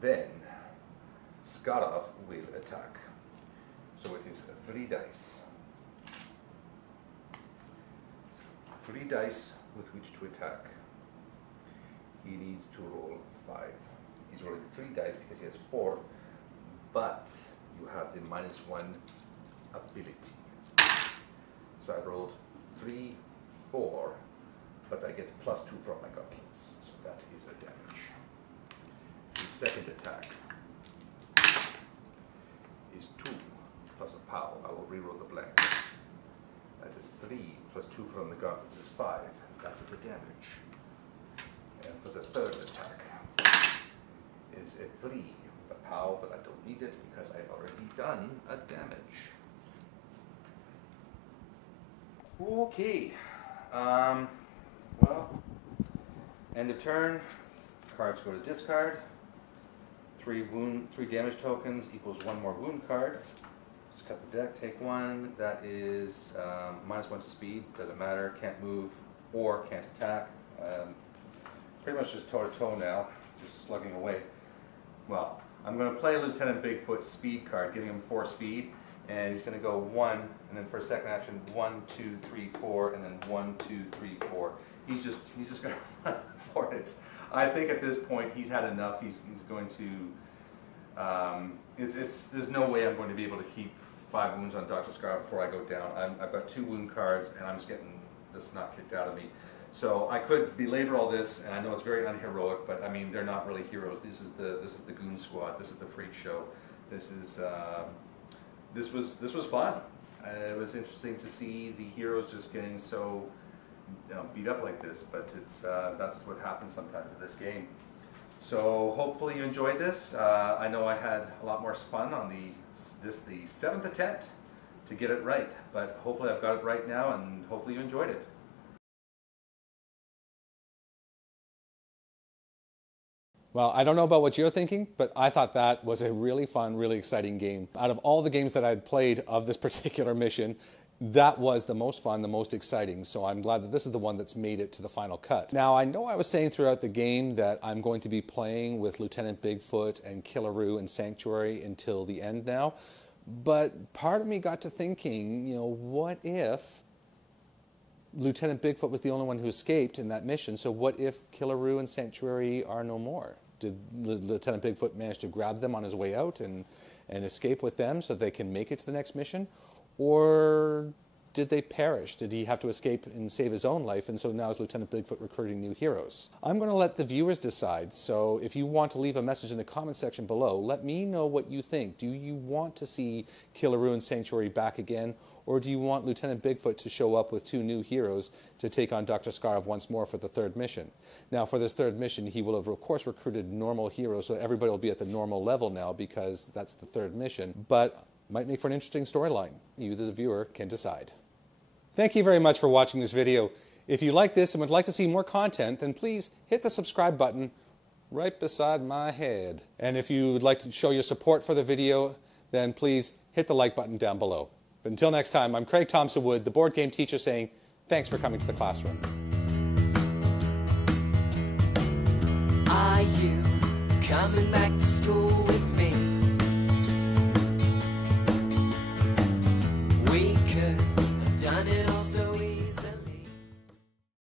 Then, Skarov will attack. So it is 3 dice. 3 dice with which to attack. He needs to roll 5. He's rolling 3 dice because he has 4, but you have the -1 ability. So I rolled 3, 4, but I get +2 from my gauntlets, so that is a damage. The second attack is 2 plus a pow. I will reroll the blank. That is 3 plus 2 from the gauntlets is 5. That is a damage. And for the third attack is a 3 with a pow, but I don't need it because I've already done a damage. Okay. Well, end of turn. Cards go to discard. 3 damage tokens equals 1 more wound card. Just cut the deck, take 1. That is -1 to speed. Doesn't matter. Can't move or can't attack. Pretty much just toe to toe now, just slugging away. Well, I'm going to play Lieutenant Bigfoot's speed card, giving him 4 speed, and he's going to go 1, and then for a second action 1, 2, 3, 4, and then 1, 2, 3, 4. He's just going to run for it. I think at this point he's had enough. He's going to. There's no way I'm going to be able to keep 5 wounds on Dr. Scar before I go down. I've got 2 wound cards, and I'm just getting the snot kicked out of me. So I could belabor all this, and I know it's very unheroic, but I mean they're not really heroes. This is the Goon Squad. This is the Freak Show. This was fun. It was interesting to see the heroes just getting so beat up like this, but that's what happens sometimes in this game. So hopefully you enjoyed this. I know I had a lot more fun on the 7th attempt to get it right, but hopefully I've got it right now, and hopefully you enjoyed it. Well, I don't know about what you're thinking, but I thought that was a really fun, really exciting game. Out of all the games that I'd played of this particular mission, that was the most fun, the most exciting. So I'm glad that this is the one that's made it to the final cut. Now, I know I was saying throughout the game that I'm going to be playing with Lieutenant Bigfoot and Killaroo and Sanctuary until the end now. But part of me got to thinking, what if Lieutenant Bigfoot was the only one who escaped in that mission? So what if Killaroo and Sanctuary are no more? Did Lieutenant Bigfoot manage to grab them on his way out and escape with them so they can make it to the next mission? Or did they perish? Did he have to escape and save his own life? And so now is Lieutenant Bigfoot recruiting new heroes? I'm going to let the viewers decide. So if you want to leave a message in the comment section below, let me know what you think. Do you want to see Killaroo and Sanctuary back again? Or do you want Lieutenant Bigfoot to show up with 2 new heroes to take on Dr. Scarab once more for the 3rd mission? Now, for this 3rd mission, he will have, of course, recruited normal heroes, so everybody will be at the normal level now because that's the 3rd mission. But might make for an interesting storyline. You, the viewer, can decide. Thank you very much for watching this video. If you like this and would like to see more content, then please hit the subscribe button right beside my head. And if you would like to show your support for the video, then please hit the like button down below. But until next time, I'm Craig Thompson-Wood, the board game teacher, saying thanks for coming to the classroom. Are you coming back to school?